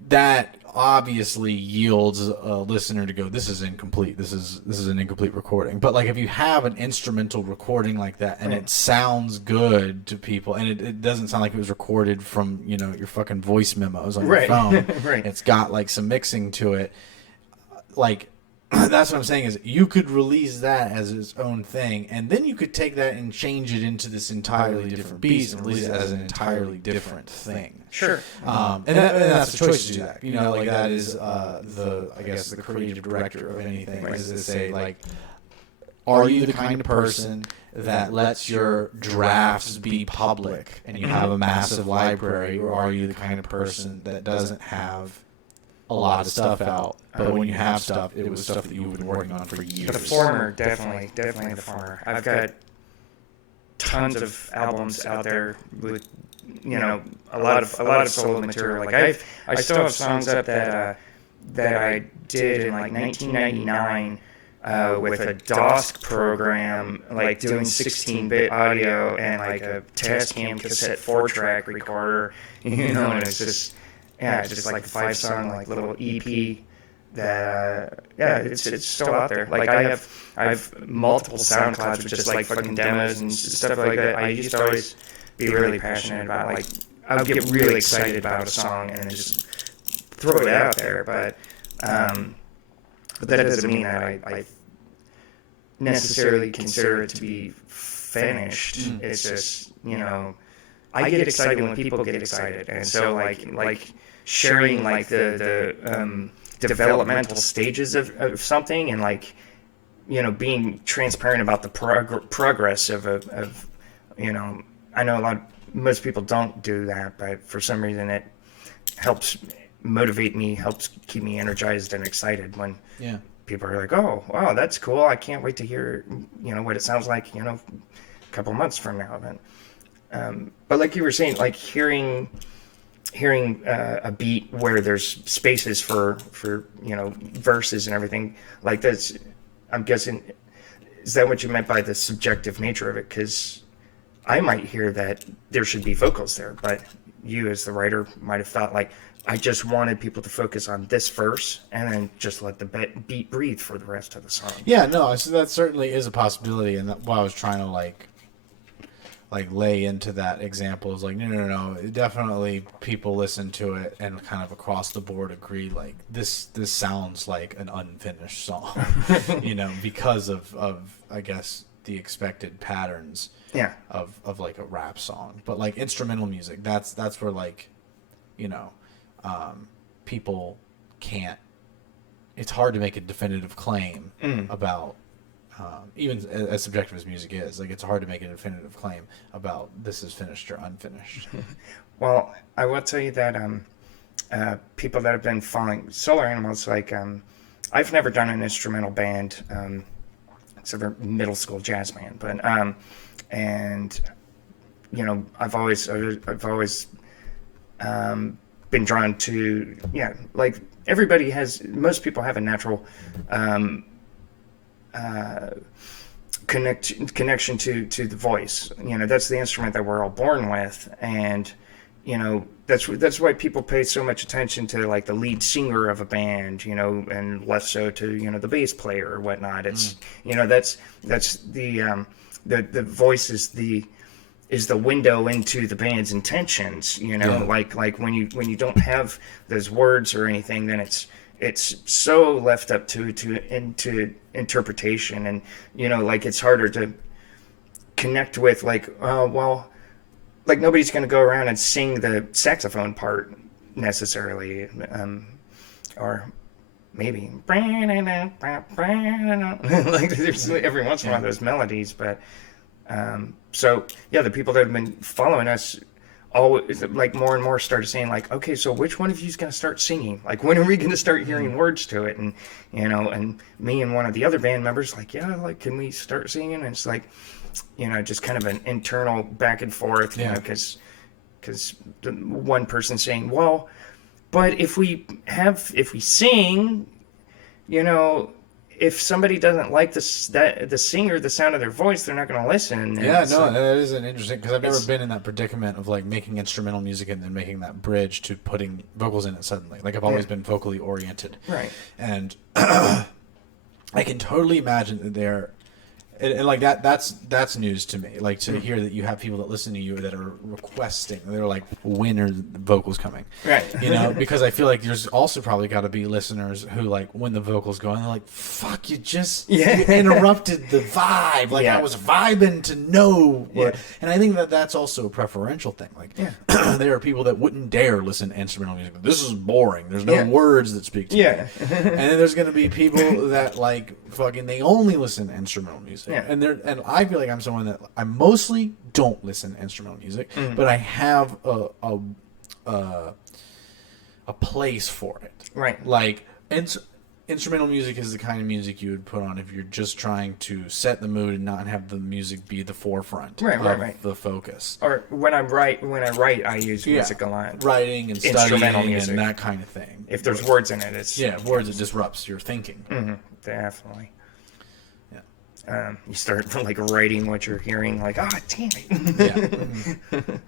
That obviously yields a listener to go, this is incomplete. This is an incomplete recording. But like if you have an instrumental recording like that and it sounds good to people and it doesn't sound like it was recorded from, your fucking voice memos on your phone. Right. It's got like some mixing to it. Like that's what I'm saying is you could release that as its own thing, and then you could take that and change it into this entirely different beast and release it as an entirely different thing. Sure. And that's the choice to do that. Like that is the creative director of anything is to say like, are you the kind of person that lets your drafts be public and you have a massive library, or are you the kind of person that doesn't have a lot of stuff out, but when you have stuff, it was stuff that you've been working on for years? The former, definitely the former. I've got tons of albums out there with, a lot of solo material. Like I still have songs up that I did in like 1999 with a DOS program, like doing 16-bit audio and like a Tascam cassette 4-track recorder, and it's just. Yeah, it's just like a 5-song like little EP that it's still out there. Like I have multiple SoundClouds with just like fucking demos and stuff like that. I used to always be really passionate about like I would get really excited about a song and then just throw it out there. But that doesn't mean that I necessarily consider it to be finished. It's just I get excited when people get excited, and so like sharing like the developmental stages of something, and like being transparent about the progress of I know most people don't do that, but for some reason it helps motivate me, helps keep me energized and excited when people are like, oh wow, that's cool, I can't wait to hear what it sounds like a couple months from now. Then but like you were saying, like hearing a beat where there's spaces for verses and everything like that's, I'm guessing, is that what you meant by the subjective nature of it? Because I might hear that there should be vocals there, but you as the writer might have thought like, I just wanted people to focus on this verse and then just let the beat breathe for the rest of the song. Yeah, no, so that certainly is a possibility, and that's why I was trying to like lay into that example is like, no, definitely people listen to it and kind of across the board agree like this sounds like an unfinished song, because of I guess the expected patterns of like a rap song. But like instrumental music, that's where like people can't, it's hard to make a definitive claim about even as subjective as music is, like it's hard to make a definitive claim about this is finished or unfinished. Well, I will tell you that people that have been following Solar Animals, like I've never done an instrumental band, except for middle school jazz band, but and you know I've always been drawn to like most people have a natural connection to the voice. You know, that's the instrument that we're all born with, and you know that's why people pay so much attention to like the lead singer of a band, you know, and less so to, you know, the bass player or whatnot. It's you know that's the voice is the window into the band's intentions, you know. Like when you don't have those words or anything, then it's so left up to interpretation, and you know, like it's harder to connect with, like like nobody's going to go around and sing the saxophone part necessarily, or maybe like there's every once in a while those melodies, but so yeah, the people that have been following us always, like, more and more started saying, like, okay, so which one of you is going to start singing? Like, when are we going to start hearing words to it? And you know, and me and one of the other band members, like, yeah, like, can we start singing? And it's like, you know, just kind of an internal back and forth, you know, because the one person saying, well, but if we sing, you know, if somebody doesn't like the singer, the sound of their voice, they're not going to listen. Yeah, no, that is an interesting, because I've never been in that predicament of like making instrumental music and then making that bridge to putting vocals in it suddenly. Like I've always been vocally oriented, right? And I can totally imagine that they're. And like that's news to me. Like to hear that you have people that listen to you that are requesting. They're like, when are the vocals coming? Right. You know, because I feel like there's also probably got to be listeners who, like, when the vocals go on, they're like, fuck, you you interrupted the vibe. Like I was vibing to know. And I think that that's also a preferential thing. Like there are people that wouldn't dare listen to instrumental music. This is boring. There's no words that speak to me. And then there's going to be people that like fucking they only listen to instrumental music. Yeah. And I feel like I'm someone that I mostly don't listen to instrumental music, but I have a place for it. Right. Like instrumental music is the kind of music you would put on if you're just trying to set the mood and not have the music be the forefront of the focus. Or when I write, I use music a lot. Writing and studying and that kind of thing. If there's words in it, it's words, it disrupts your thinking. Mm-hmm. Definitely. You start like writing what you're hearing, like, damn it.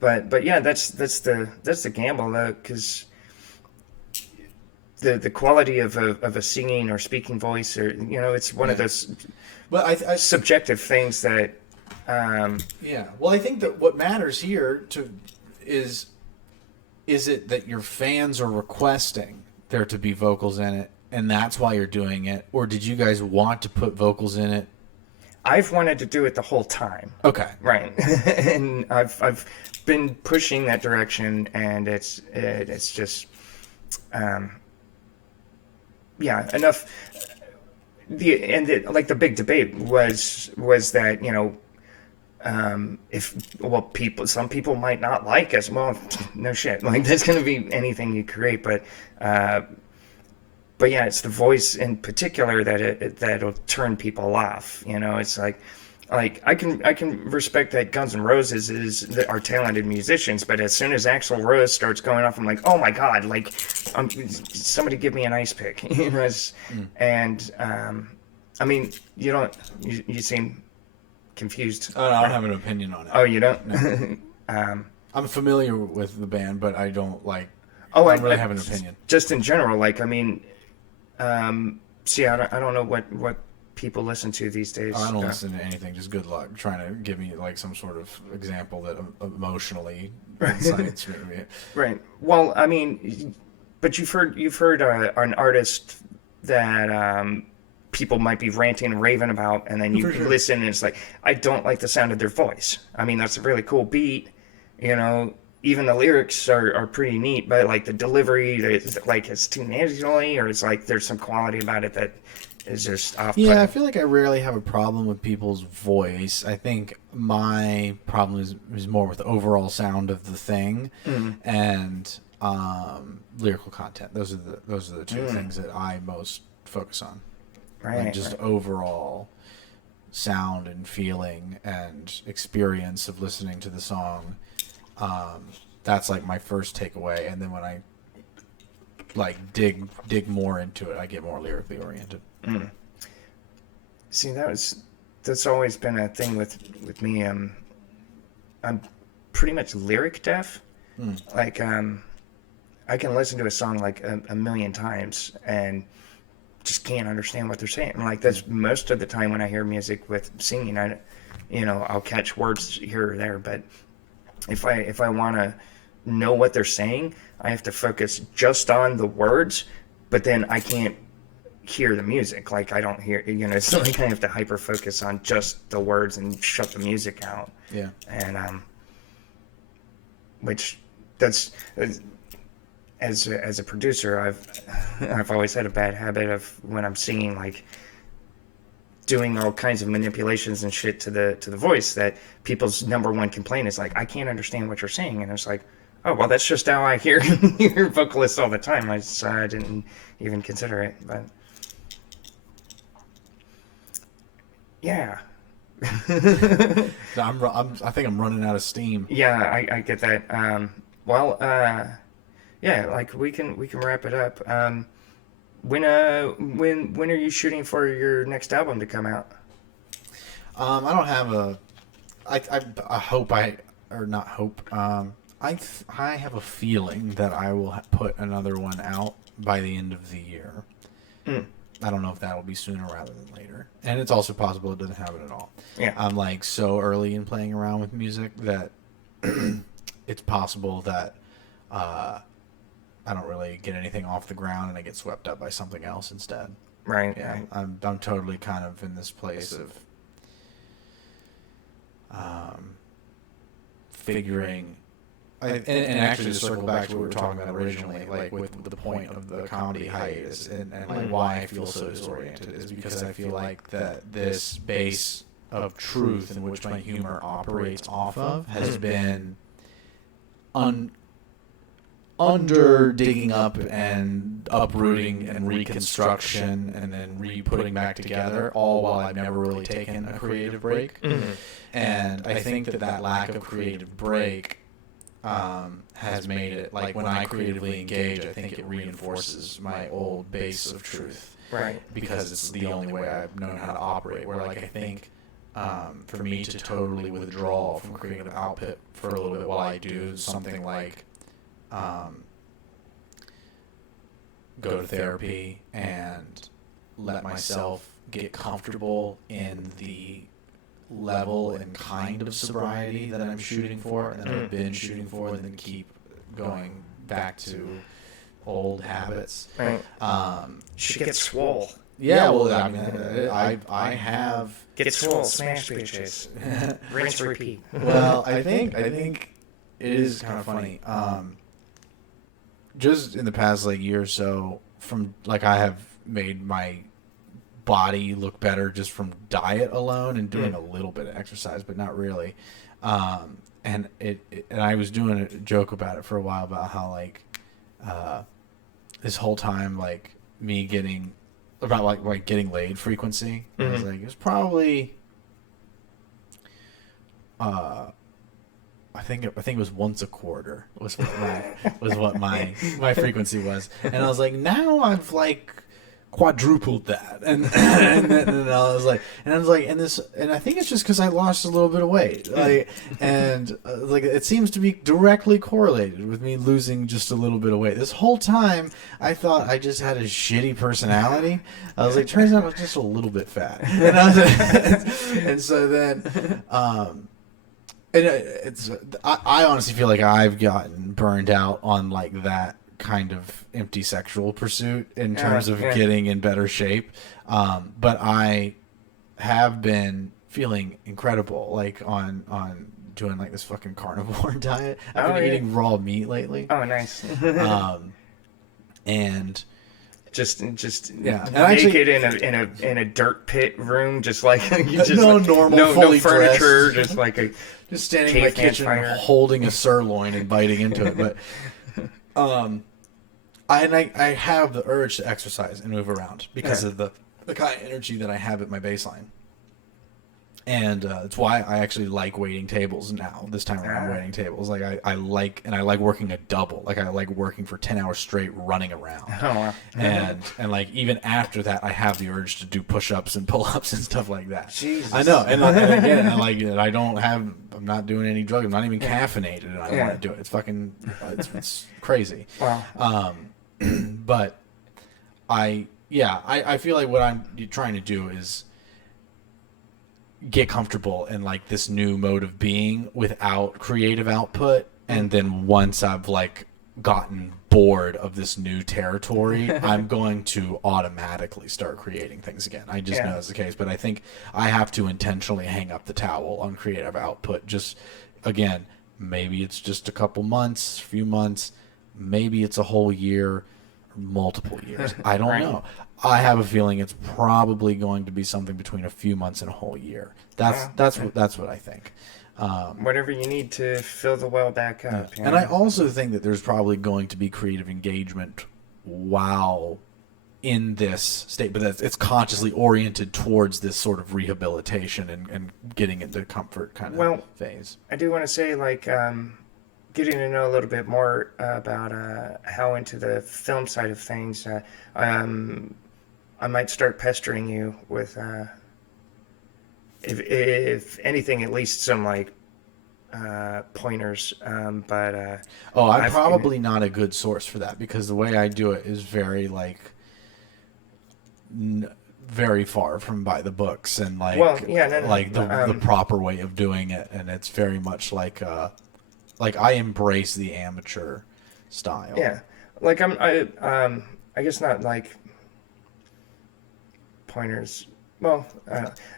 But yeah, that's the gamble, though, because the quality of a singing or speaking voice, or you know, it's one of those subjective things that. Well, I think that what matters here is it that your fans are requesting there to be vocals in it, and that's why you're doing it, or did you guys want to put vocals in it? I've wanted to do it the whole time. Okay. Right. And I've been pushing that direction, and it's just enough. The big debate was that, you know, some people might not like us. Well, no shit. Like, that's going to be anything you create, but yeah, it's the voice in particular that'll turn people off. You know, it's like I can respect that Guns N' Roses are talented musicians, but as soon as Axl Rose starts going off, I'm like, oh my god, like, somebody give me an ice pick. You know, and I mean, you seem confused. Oh, no, I don't have an opinion on it. Oh, you don't? No. I'm familiar with the band, but I don't like. I don't really have an opinion. Just in general, like, I mean. I don't know what people listen to these days. I don't listen to anything. Just good luck trying to give me like some sort of example that emotionally incites me. Right. Well, I mean, but you've heard an artist that people might be ranting and raving about, and then you listen and it's like, I don't like the sound of their voice. I mean, that's a really cool beat, you know. Even the lyrics are pretty neat, but like the delivery, like it's too nasally, or it's like there's some quality about it that is just off-putting. Yeah, I feel like I rarely have a problem with people's voice. I think my problem is more with the overall sound of the thing and lyrical content. Those are the two things that I most focus on. Right. Like just overall sound and feeling and experience of listening to the song. That's like my first takeaway, and then when I like dig more into it, I get more lyrically oriented. See, that's always been a thing with me. I'm pretty much lyric deaf. Like I can listen to a song like a million times and just can't understand what they're saying. Like that's most of the time when I hear music with singing. I'll catch words here or there, but if I want to know what they're saying, I have to focus just on the words, but then I can't hear the music. Like I don't hear, it's like I have to hyper focus on just the words and shut the music out. Yeah. And which that's as a producer, I've always had a bad habit of when I'm singing, like doing all kinds of manipulations and shit to the voice, that people's number one complaint is like, I can't understand what you're saying. And it's like, oh, well, that's just how I hear vocalists all the time. I didn't even consider it, but yeah. I think I'm running out of steam. Yeah, I get that. Yeah, like we can wrap it up. When are you shooting for your next album to come out? I don't have I hope or not hope. I have a feeling that I will put another one out by the end of the year. I don't know if that will be sooner rather than later. And it's also possible it doesn't happen at all. Yeah. I'm like so early in playing around with music that it's possible that I don't really get anything off the ground and I get swept up by something else instead. Right. Yeah. Right. I'm totally kind of in this place of figuring. And actually, to circle back to what we were talking about originally, like with the point of the comedy hiatus and like why I feel so disoriented is because I feel like that this base of truth in which my humor operates off of has been under digging up and uprooting and reconstruction and then re-putting back together, all while I've never really taken a creative break. And I think that lack of creative break has made it, like, when I creatively engage, I think it reinforces my old base of truth. Right. Because it's the only way I've known how to operate. Where, like, I think for me to totally withdraw from creative output for a little bit while I do something like go to therapy and let myself get comfortable in the level and kind of sobriety that I'm shooting for and that I've been shooting for, and then keep going back to old habits. Right. Should get swole. Yeah, well, I mean, I have Get swole, smash bitches, rinse, repeat. Well, I think it is kind of funny. Just in the past like year or so, from like I have made my body look better just from diet alone and doing a little bit of exercise, but not really. And I was doing a joke about it for a while about how like this whole time like me getting about like getting laid frequency. I was like, it was probably I think it was once a quarter was what my frequency was, and I was like, now I've like quadrupled that, and I was like, and I think it's just because I lost a little bit of weight, like, and like it seems to be directly correlated with me losing just a little bit of weight. This whole time I thought I just had a shitty personality. I was like, turns out I was just a little bit fat, and so then. I honestly feel like I've gotten burned out on like that kind of empty sexual pursuit in terms of getting in better shape. But I have been feeling incredible, like on doing like this fucking carnivore diet. I've been eating raw meat lately. Oh, nice. And just Yeah. And naked in a dirt pit room, just like you just no like, normal, no fully furniture, dressed. just like a just standing in my caveman kitchen fire. holding a sirloin and biting into it. But I have the urge to exercise and move around because of the kind of energy that I have at my baseline. And it's why I actually like waiting tables now. This time around, waiting tables, like I like working a double. Like I like working for 10 hours straight, running around. Oh, wow. And like even after that, I have the urge to do push-ups and pull-ups and stuff like that. Jesus. I know, and again, I'm not doing any drugs. I'm not even caffeinated, and I want to do it. It's fucking, it's crazy. Wow. But I feel like what I'm trying to do is get comfortable in like this new mode of being without creative output, and then once I've like gotten bored of this new territory, I'm going to automatically start creating things again. I just know that's the case, but I think I have to intentionally hang up the towel on creative output. Just again, maybe it's just a couple months, few months, maybe it's a whole year, or multiple years. I don't know. I have a feeling it's probably going to be something between a few months and a whole year. That's what I think. Whatever you need to fill the well back up. And I also think that there's probably going to be creative engagement while in this state, but it's consciously oriented towards this sort of rehabilitation and getting into comfort kind of phase. I do want to say, like, getting to know a little bit more about how into the film side of things, I might start pestering you with, if anything, at least some like pointers. I'm probably not a good source for that, because the way I do it is very like very far from by the books and like the proper way of doing it, and it's very much like I embrace the amateur style. Yeah, like I guess not like pointers. Well,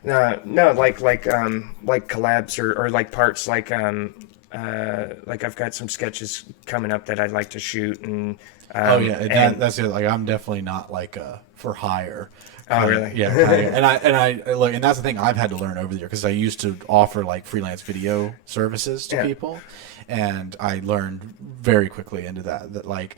no, like collabs or like parts, like I've got some sketches coming up that I'd like to shoot, and that's it. Like I'm definitely not like for hire. Oh, really? Yeah, and I look, and that's the thing I've had to learn over the year, because I used to offer like freelance video services to people, and I learned very quickly into that like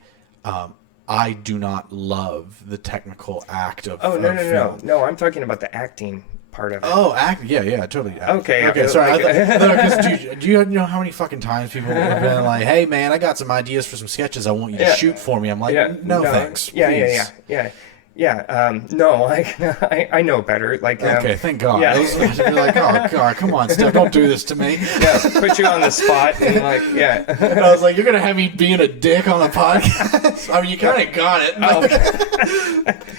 I do not love the technical act of film. No, I'm talking about the acting part of it. Oh, yeah, totally. Okay, sorry. Do you know how many fucking times people have been like, "Hey, man, I got some ideas for some sketches. I want you to shoot for me." I'm like, no, thanks. No, I know better. Like, okay, thank God. Yeah. I was about to be like, oh God, come on, Steph, don't do this to me. Yeah, put you on the spot and like, And I was like, you're gonna have me being a dick on a podcast? I mean, you kind of got it.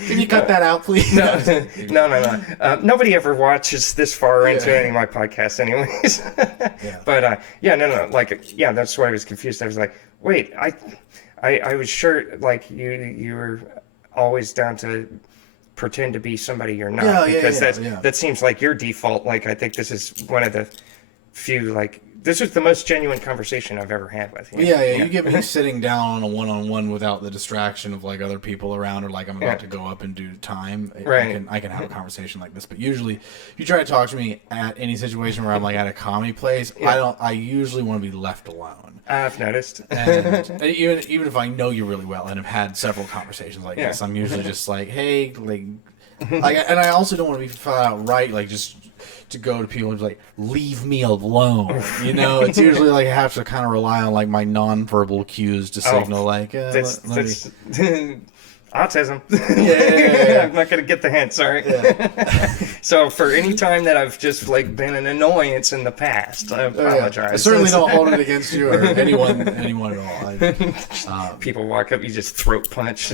Can you cut that out, please? No. Nobody ever watches this far into any of my podcasts, anyways. But no. Like, that's why I was confused. I was like, wait, I was sure like you were always down to pretend to be somebody you're not, because that seems like your default. Like, I think this is one of the few, like, this was the most genuine conversation I've ever had with you. You get me sitting down on a one-on-one without the distraction of like other people around, or like I'm about to go up and do time. Right. I can have a conversation like this. But usually, if you try to talk to me at any situation where I'm like at a comedy place, I usually want to be left alone. I've noticed. And even if I know you really well and have had several conversations like this, I'm usually just like, hey, like, and I also don't want to be flat out right, like just to go to people and be like, leave me alone. You know, it's usually like I have to kind of rely on like my nonverbal cues to signal like, that's autism. Yeah. I'm not gonna get the hint. Sorry. So for any time that I've just like been an annoyance in the past, I apologize. I certainly don't hold it against you or anyone at all. People walk up, you just throat punch.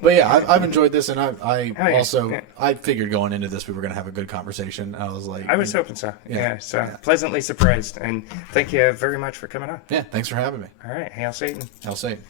But yeah, I've enjoyed this, and I figured going into this we were gonna have a good conversation. I was like, I was hoping so. Pleasantly surprised, and thank you very much for coming on. Yeah, thanks for having me. All right, hail Satan. Hail Satan.